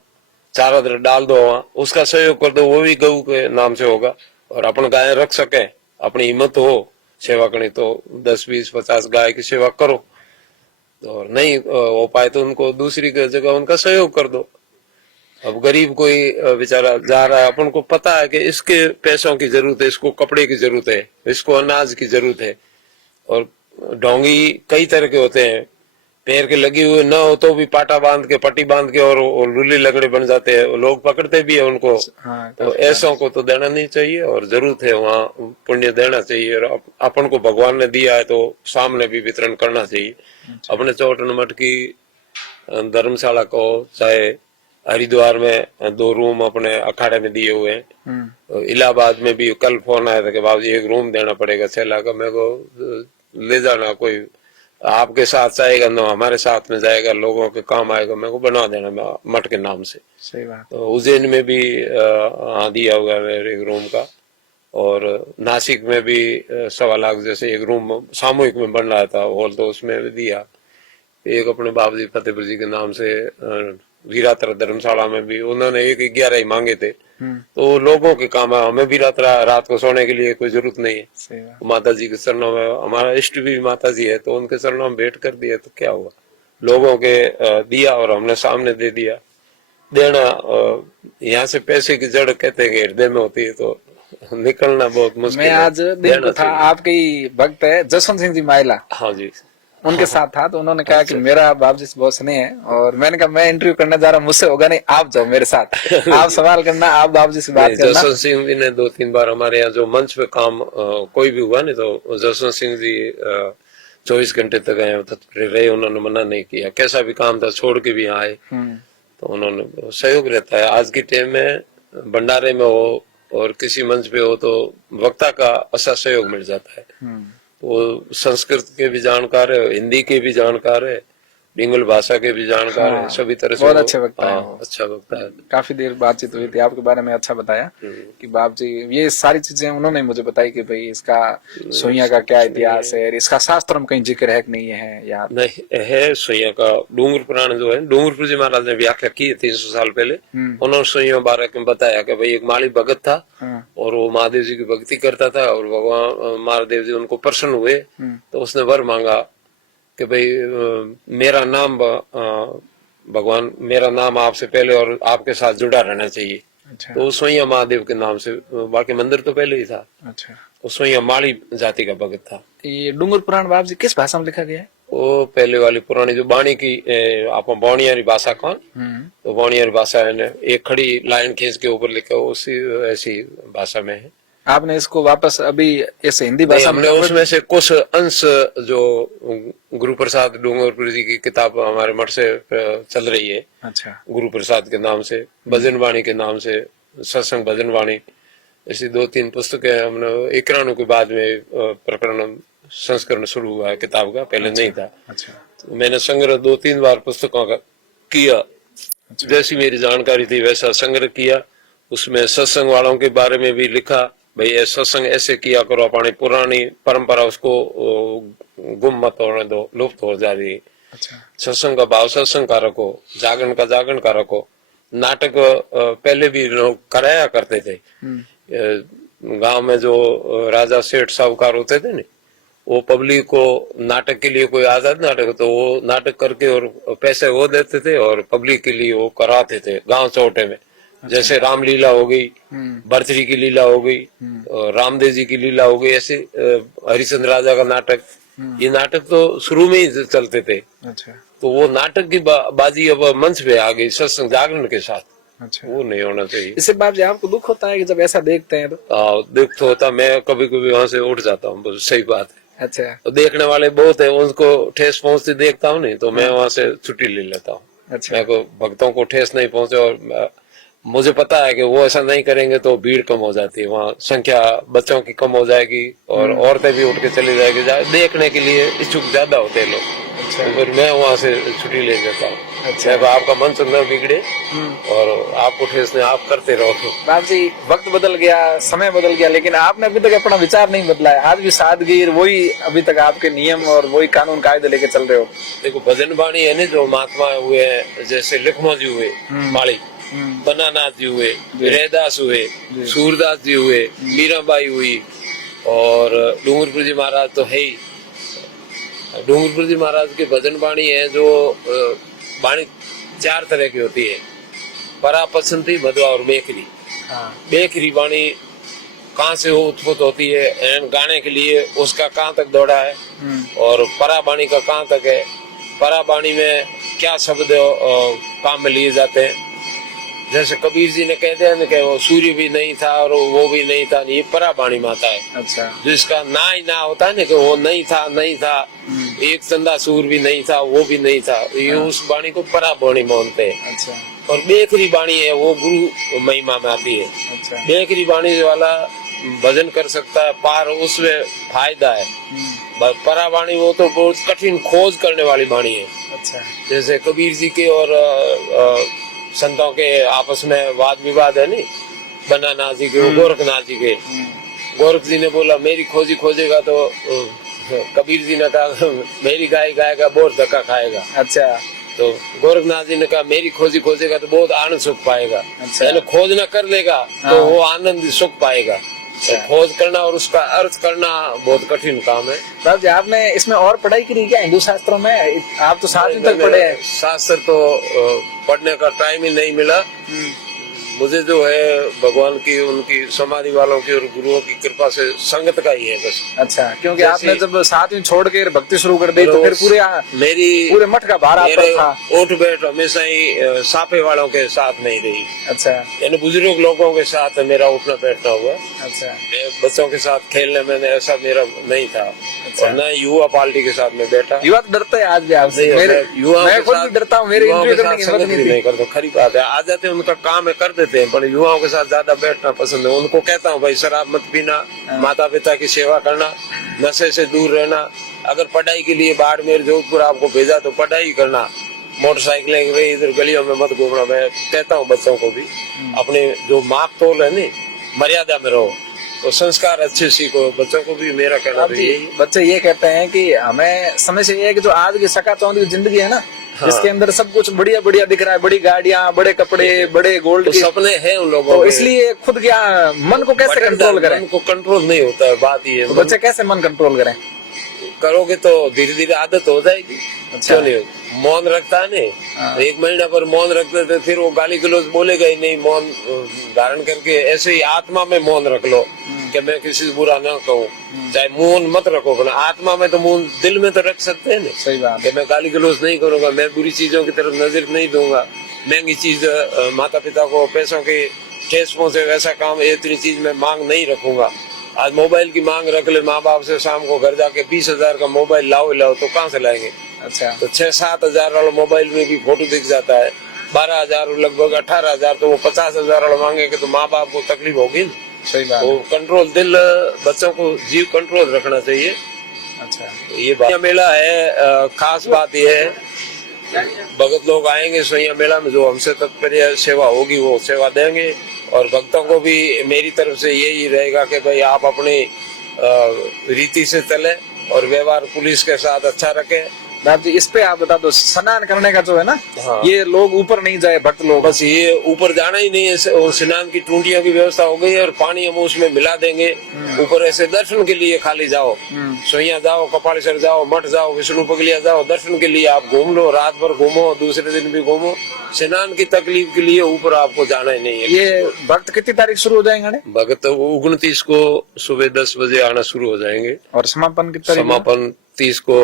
चारा डाल दो, वहां उसका सहयोग कर दो, वो भी गौ के नाम से होगा। और अपन गाय रख सके, अपनी हिम्मत हो सेवा करनी तो 10, 20, 50 गाय की सेवा करो। और नहीं हो पाए तो उनको दूसरी जगह उनका सहयोग कर दो। अब गरीब कोई बेचारा जा रहा है, अपन को पता है कि इसके पैसों की जरूरत है, इसको कपड़े की जरूरत है, इसको अनाज की जरूरत है। और ढोंगी कई तरह के होते हैं, पैर के लगे हुए न हो तो भी पाटा बांध के, पट्टी बांध के, और लुली लगड़े बन जाते हैं, लोग पकड़ते भी है उनको। हाँ, तो ऐसों को तो देना नहीं चाहिए, और जरूरत है वहाँ पुण्य देना चाहिए। और अपन को भगवान ने दिया है तो सामने भी वितरण करना चाहिए। अपने चौटन मठ की धर्मशाला को, चाहे हरिद्वार में 2 रूम अपने अखाड़े में दिए हुए हैं। इलाहाबाद में भी कल फोन आया था कि बाबू जी 1 रूम देना पड़ेगा 6 लाख का। मेरे को ले जाना, कोई आपके साथ जाएगा ना हमारे साथ में जाएगा, लोगों के काम आएगा, मेरे को बनवा देना मठ के नाम से। सही बात। तो उज्जैन में भी दिया हुआ है 1 रूम का। और नासिक में भी 1.25 लाख जैसे 1 रूम सामूहिक में बन रहा था हॉल, तो उसमें भी दिया। एक अपने बाबू जी फतेहपुर जी के नाम से वीरात्रा धर्मशाला में भी उन्होंने 1.11 ही मांगे थे। तो लोगों के काम है, हमें वीरात्रा रात को सोने के लिए कोई जरूरत नहीं है। माता जी के चरणों में, हमारा इष्ट भी माता जी है, तो उनके चरणों में भेंट कर दिया तो क्या हुआ। लोगों के दिया और हमने सामने दे दिया। देना, यहाँ से पैसे की जड़ कहते हैं कि हृदय में होती है, तो निकलना बहुत मुश्किल है। मैं आज दिन को था, आपके ही भक्त है जसवंत सिंह जी माइला, हाँ जी, उनके साथ था। तो उन्होंने कहा कि मेरा बाबू जी से बहुत स्नेह है, और मैंने कहा मैं इंटरव्यू करने जा रहा हूँ, मुझसे होगा नहीं, आप जाओ मेरे साथ, आप सवाल करना, आप बाबू जी से बात करना। जसवंत सिंह जी ने 2-3 बार हमारे यहाँ जो मंच पे काम कोई भी हुआ नहीं, तो जसवंत सिंह जी 24 घंटे तक यहाँ तत्पर रहे, उन्होंने मना नहीं किया। कैसा भी काम था छोड़ के भी यहाँ आए, तो उन्होंने सहयोग रहता है। आज के टाइम में भंडारे में हो और किसी मंच पे हो तो वक्ता का अच्छा सहयोग मिल जाता है। वो संस्कृत के भी जानकार है, हिंदी के भी जानकार है, बिंगल भाषा के भी जानकार है, सभी तरह से बहुत अच्छे वक्ता है। अच्छा वक्ता है। काफी देर बातचीत हुई थी, आपके बारे में अच्छा बताया कि बाप जी ये सारी चीजें उन्होंने मुझे बताई कि भाई इसका सोइया का क्या इतिहास है, इसका शास्त्र में कहीं जिक्र है कि नहीं है यार? नहीं है, सोइया का डूंगर पुराण जो है, डूंगरपुर जी महाराज ने व्याख्या की है 300 साल पहले। उन्होंने सोइया बारे में बताया कि भाई एक माली भगत था और वो महादेव जी की भक्ति करता था और भगवान महादेव जी उनको प्रसन्न हुए तो उसने वर मांगा कि भाई मेरा नाम भगवान, मेरा नाम आपसे पहले और आपके साथ जुड़ा रहना चाहिए। अच्छा। तो सोइया महादेव के नाम से, बाकी मंदिर तो पहले ही था। अच्छा। वो सोइया माली जाति का भगत था। ये डूंगर पुराण बाप जी किस भाषा में लिखा गया है? वो पहले वाली पुरानी जो बाणी की आप बाणियारी भाषा कौन, तो बाणियारी भाषा है, एक खड़ी लाइन खींच के ऊपर लिखा, उसी ऐसी भाषा में है। आपने इसको वापस अभी इस हिंदी भाषा में, उसमें से कुछ अंश जो गुरु प्रसाद डूंगरपुर जी की किताब हमारे मठ से चल रही है। अच्छा। गुरु प्रसाद के नाम से, भजन वाणी के नाम से, सत्संग भजन वाणी, ऐसी 2-3 पुस्तकें हमने 91 के बाद में प्रकरण संस्करण शुरू हुआ है किताब का, पहले नहीं था। अच्छा। तो मैंने संग्रह 2-3 बार पुस्तकों का किया। अच्छा। जैसी मेरी जानकारी थी वैसा संग्रह किया। उसमें सत्संग वालों के बारे में भी लिखा, भाई सत्संग ऐसे किया करो, अपनी पुरानी परंपरा उसको गुम मत होने दो, लुप्त हो जा रही है। अच्छा। सत्संग का भाव सत्संग का रखो, जागरण का जागरण का रखो। नाटक पहले भी लोग कराया करते थे। गांव में जो राजा सेठ साहूकार होते थे ना, वो पब्लिक को नाटक के लिए कोई आजाद नाटक तो वो नाटक करके और पैसे वो देते थे और पब्लिक के लिए वो कराते थे गांव चौटे में। अच्छा। जैसे रामलीला हो गई, भरतरी की लीला हो गई, रामदेव जी की लीला हो गई, ऐसे हरिश्चंद्र राजा का नाटक, ये नाटक तो शुरू में ही चलते थे। अच्छा। तो वो नाटक की बाजी अब मंच पे आ गई सत्संग जागरण के साथ। अच्छा। वो नहीं होना चाहिए। इससे बाप जी आपको दुख होता है कि जब ऐसा देखते हैं तो? दुख तो होता, मैं कभी कभी वहां से उठ जाता हूँ, सही बात है। अच्छा। तो देखने वाले बहुत है, उनको ठेस पहुंचती देखता हूँ नहीं तो मैं वहां से छुट्टी ले लेता हूँ। अच्छा। मैं को भक्तों को ठेस नहीं पहुंचे और मुझे पता है कि वो ऐसा नहीं करेंगे तो भीड़ कम हो जाती है, वहाँ संख्या बच्चों की कम हो जाएगी और औरतें भी उठ के चली जाएगी, देखने के लिए इच्छुक ज्यादा होते हैं लोग। अच्छा। तो फिर मैं वहाँ से छुट्टी ले लेता हूँ। अच्छा। आपका मन न बिगड़े और आपको ठेस नहीं, आप करते रहो। बाप जी वक्त बदल गया, समय बदल गया, लेकिन आपने अभी तक अपना विचार नहीं बदला है। आज भी सादगी, वही अभी तक आपके नियम और वही कानून कायदे लेके चल रहे हो। देखो भजन वाणी है ना, जो महात्मा हुए हैं, जैसे लखमा जी हुए माली, बनानाथ जी हुए, रैदास हुए, सूरदास जी हुए, मीराबाई हुई और डूंगरपुर जी महाराज तो है ही। डूंगरपुर जी महाराज के भजन वाणी है जो वाणी 4 तरह की होती है, परापसंती, मधुआ और बेकरी। बेकरी वाणी कहाँ से हो उत्पत्त होती है एंड गाने के लिए उसका कहाँ तक दौड़ा है, और परा वाणी का कहाँ तक है, परा वाणी में क्या शब्द काम में लिए जाते हैं। जैसे कबीर जी ने कह दिया ना कि वो सूर्य भी नहीं था और वो भी नहीं था, ये परा वाणी माता है। अच्छा। जिसका ना ही ना होता है ना कि वो नहीं था, नहीं था, एक चंदा सूर भी नहीं था, वो भी नहीं था, ये उस वाणी को परा वाणी मानते हैं। अच्छा। और बेकरी वाणी है वो गुरु महिमा में आती है। अच्छा। बेकरी वाणी वाला भजन कर सकता है, पार उसमें फायदा है। परा वाणी वो तो बहुत कठिन खोज करने वाली वाणी है। अच्छा। जैसे कबीर जी के और संतों के आपस में वाद विवाद है नहीं, बनानाथ जी के, गोरखनाथ जी के। गोरख जी ने बोला मेरी खोजी खोजेगा तो कबीर जी ने कहा मेरी गाय गायेगा बहुत धक्का खाएगा। अच्छा। तो गोरखनाथ जी ने कहा मेरी खोजी खोजेगा तो बहुत आनंद सुख पाएगा। अच्छा। यानी खोज न कर लेगा तो वो आनंद सुख पाएगा। तो खोज करना और उसका अर्थ करना बहुत कठिन काम है। साहब जी आपने इसमें और पढ़ाई करी क्या हिंदू शास्त्रों में? आप तो 7वीं तक पढ़े हैं। शास्त्र तो पढ़ने का टाइम ही नहीं मिला। मुझे जो है भगवान की, उनकी समाधि वालों की और गुरुओं की कृपा से संगत का ही है बस। अच्छा, क्योंकि जैसे- आपने जब साथ में छोड़ के भक्ति शुरू कर दी तो फिर पूरे मठ का भार आप पर था। उठ बैठ हमेशा ही साफे वालों के साथ नहीं रही। अच्छा यानी बुजुर्ग लोगों के साथ मेरा उठना बैठना हुआ। अच्छा बच्चों के साथ खेलने में ऐसा मेरा नहीं था। अच्छा। और न युवा पार्टी के साथ में बैठा। युवा तो डरते हैं आज भी आपसे। मैं खुद भी डरता हूँ, मेरे इंटरव्यू करने की हिम्मत नहीं करता। खरी बात है, आ जाते हैं, उनका काम है कर देते हैं, पर युवाओं के साथ ज्यादा बैठना पसंद है। उनको कहता हूँ भाई शराब मत पीना, माता पिता की सेवा करना, नशे से दूर रहना। अगर पढ़ाई के लिए बाड़मेर जोधपुर आपको भेजा तो पढ़ाई करना, मोटरसाइकिलें इधर गलियों में मत घूमना। मैं कहता हूँ बच्चों को भी अपने जो माप तोल है नी, मर्यादा में रहो, तो संस्कार अच्छे सीखो। बच्चों को भी मेरा कहना तो यही। बच्चे ये कहते हैं कि हमें समय से ये है कि जो आज की सकाचौंध की जिंदगी है ना, जिसके अंदर सब कुछ बढ़िया बढ़िया दिख रहा है, बड़ी गाड़ियां, बड़े कपड़े, बड़े गोल्ड तो के सपने हैं उन लोगों तो के। इसलिए खुद क्या मन को कैसे कंट्रोल करें? मन को कंट्रोल नहीं होता है, बात ये तो बच्चे कैसे मन कंट्रोल करें? करोगे तो धीरे धीरे आदत हो जाएगी। अच्छा। क्यों नहीं होगी? मौन रखता है नहीं तो 1 महीना पर मौन रखते थे, फिर वो गाली गलौज बोलेगा ही नहीं। मौन धारण करके ऐसे ही आत्मा में मौन रख लो कि मैं किसी से बुरा ना कहूँ। चाहे मौन मत रखो, पर आत्मा में तो मौन दिल में तो रख सकते हैं ना। सही बात कि मैं गाली गलौज नहीं करूंगा, मैं बुरी चीजों की तरफ नजर नहीं दूंगा, महंगी चीज माता पिता को पैसों के ठेस पहुंचे वैसा काम, इतनी चीज में मांग नहीं रखूंगा। आज मोबाइल की मांग रख ले माँ बाप से, शाम को घर जाके 20,000 का मोबाइल लाओ तो कहाँ से लाएंगे? अच्छा। तो 6-7 हजार वाला मोबाइल में भी फोटो दिख जाता है, 12,000 लगभग 18,000, तो वो 50,000 वाला मांगेंगे तो माँ बाप को तकलीफ होगी ना। सही बात। वो कंट्रोल, दिल, बच्चों को जीव कंट्रोल रखना चाहिए। अच्छा, तो ये बात मेला है। खास बात ये है भगत लोग आएंगे सोइया मेला में, जो हमसे तत्पर्य सेवा होगी वो सेवा देंगे। और भक्तों को भी मेरी तरफ से यही रहेगा कि भाई आप अपनी रीति से चले और व्यवहार पुलिस के साथ अच्छा रखें। बाप जी, इस पे आप बता दो, स्नान करने का जो है ना, हाँ। ये लोग ऊपर नहीं जाए, भक्त लोग बस ये ऊपर जाना ही नहीं है। और स्नान की टूटियों की व्यवस्था हो गई है और पानी हम उसमें मिला देंगे। ऊपर ऐसे दर्शन के लिए खाली जाओ, सोइया जाओ, कपालेश्वर जाओ, मठ जाओ, विष्णु पगलिया जाओ, दर्शन के लिए आप घूम लो, रात भर घूमो, दूसरे दिन भी घूमो। स्नान की तकलीफ के लिए ऊपर आपको जाना ही नहीं है। ये भक्त कितनी तारीख शुरू हो जाएंगे? भगत 29 को सुबह 10 बजे आना शुरू हो जाएंगे और समापन कितनी तारीख? समापन 30 को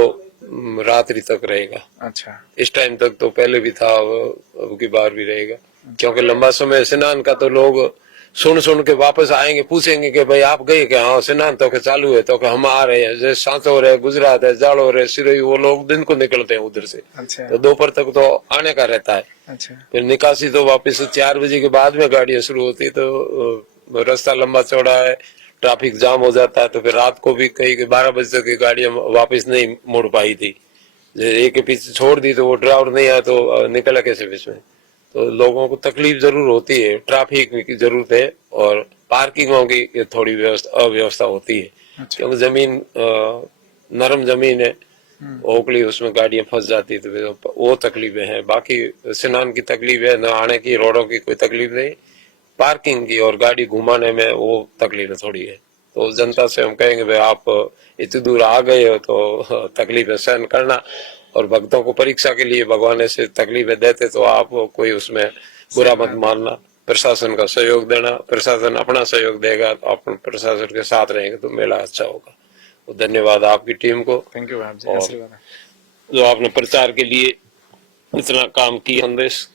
रात्रि तक रहेगा। अच्छा। इस टाइम तक तो पहले भी था, अब की बार भी रहेगा। क्योंकि लंबा समय स्नान का तो लोग सुन के वापस आएंगे, पूछेंगे कि भाई आप गए क्या? हाँ, स्नान तो के चालू है, तो हम आ रहे हैं। जैसे सांचौर है, गुजरात है, जालोर है, सिरोही, वो लोग दिन को निकलते हैं उधर से। अच्छा। तो दोपहर तक तो आने का रहता है। अच्छा। फिर निकासी तो वापस 4 बजे के बाद में गाड़ियां शुरू होती है, तो रास्ता लंबा चौड़ा है, ट्रैफिक जाम हो जाता है। तो फिर रात को भी कई 12 बजे तक गाड़ियां वापस नहीं मुड़ पाई थी। एक के पीछे छोड़ दी तो वो ड्राइवर नहीं आया तो निकला कैसे बीच में? तो लोगों को तकलीफ जरूर होती है, ट्रैफिक की जरूरत है और पार्किंगों की थोड़ी अव्यवस्था होती है। अच्छा। क्योंकि जमीन नरम जमीन है, ओखली, उसमें गाड़ियां फंस जाती है, तो वो तकलीफें हैं। बाकी स्नान की तकलीफ है, न आने की, रोडों की कोई तकलीफ नहीं, पार्किंग की और गाड़ी घुमाने में वो तकलीफ थोड़ी है। तो जनता से हम कहेंगे भाई आप इतनी दूर आ गए हो तो तकलीफें सहन करना। और भक्तों को परीक्षा के लिए भगवान ऐसे तकलीफें देते तो आप कोई उसमें बुरा मत मानना। प्रशासन का सहयोग देना, प्रशासन अपना सहयोग देगा तो आप प्रशासन के साथ रहेंगे तो मेला अच्छा होगा। तो धन्यवाद आपकी टीम को। थैंक यू मैम जी, और आशीर्वाद। जो आपने प्रचार के लिए इतना काम किया, संदेश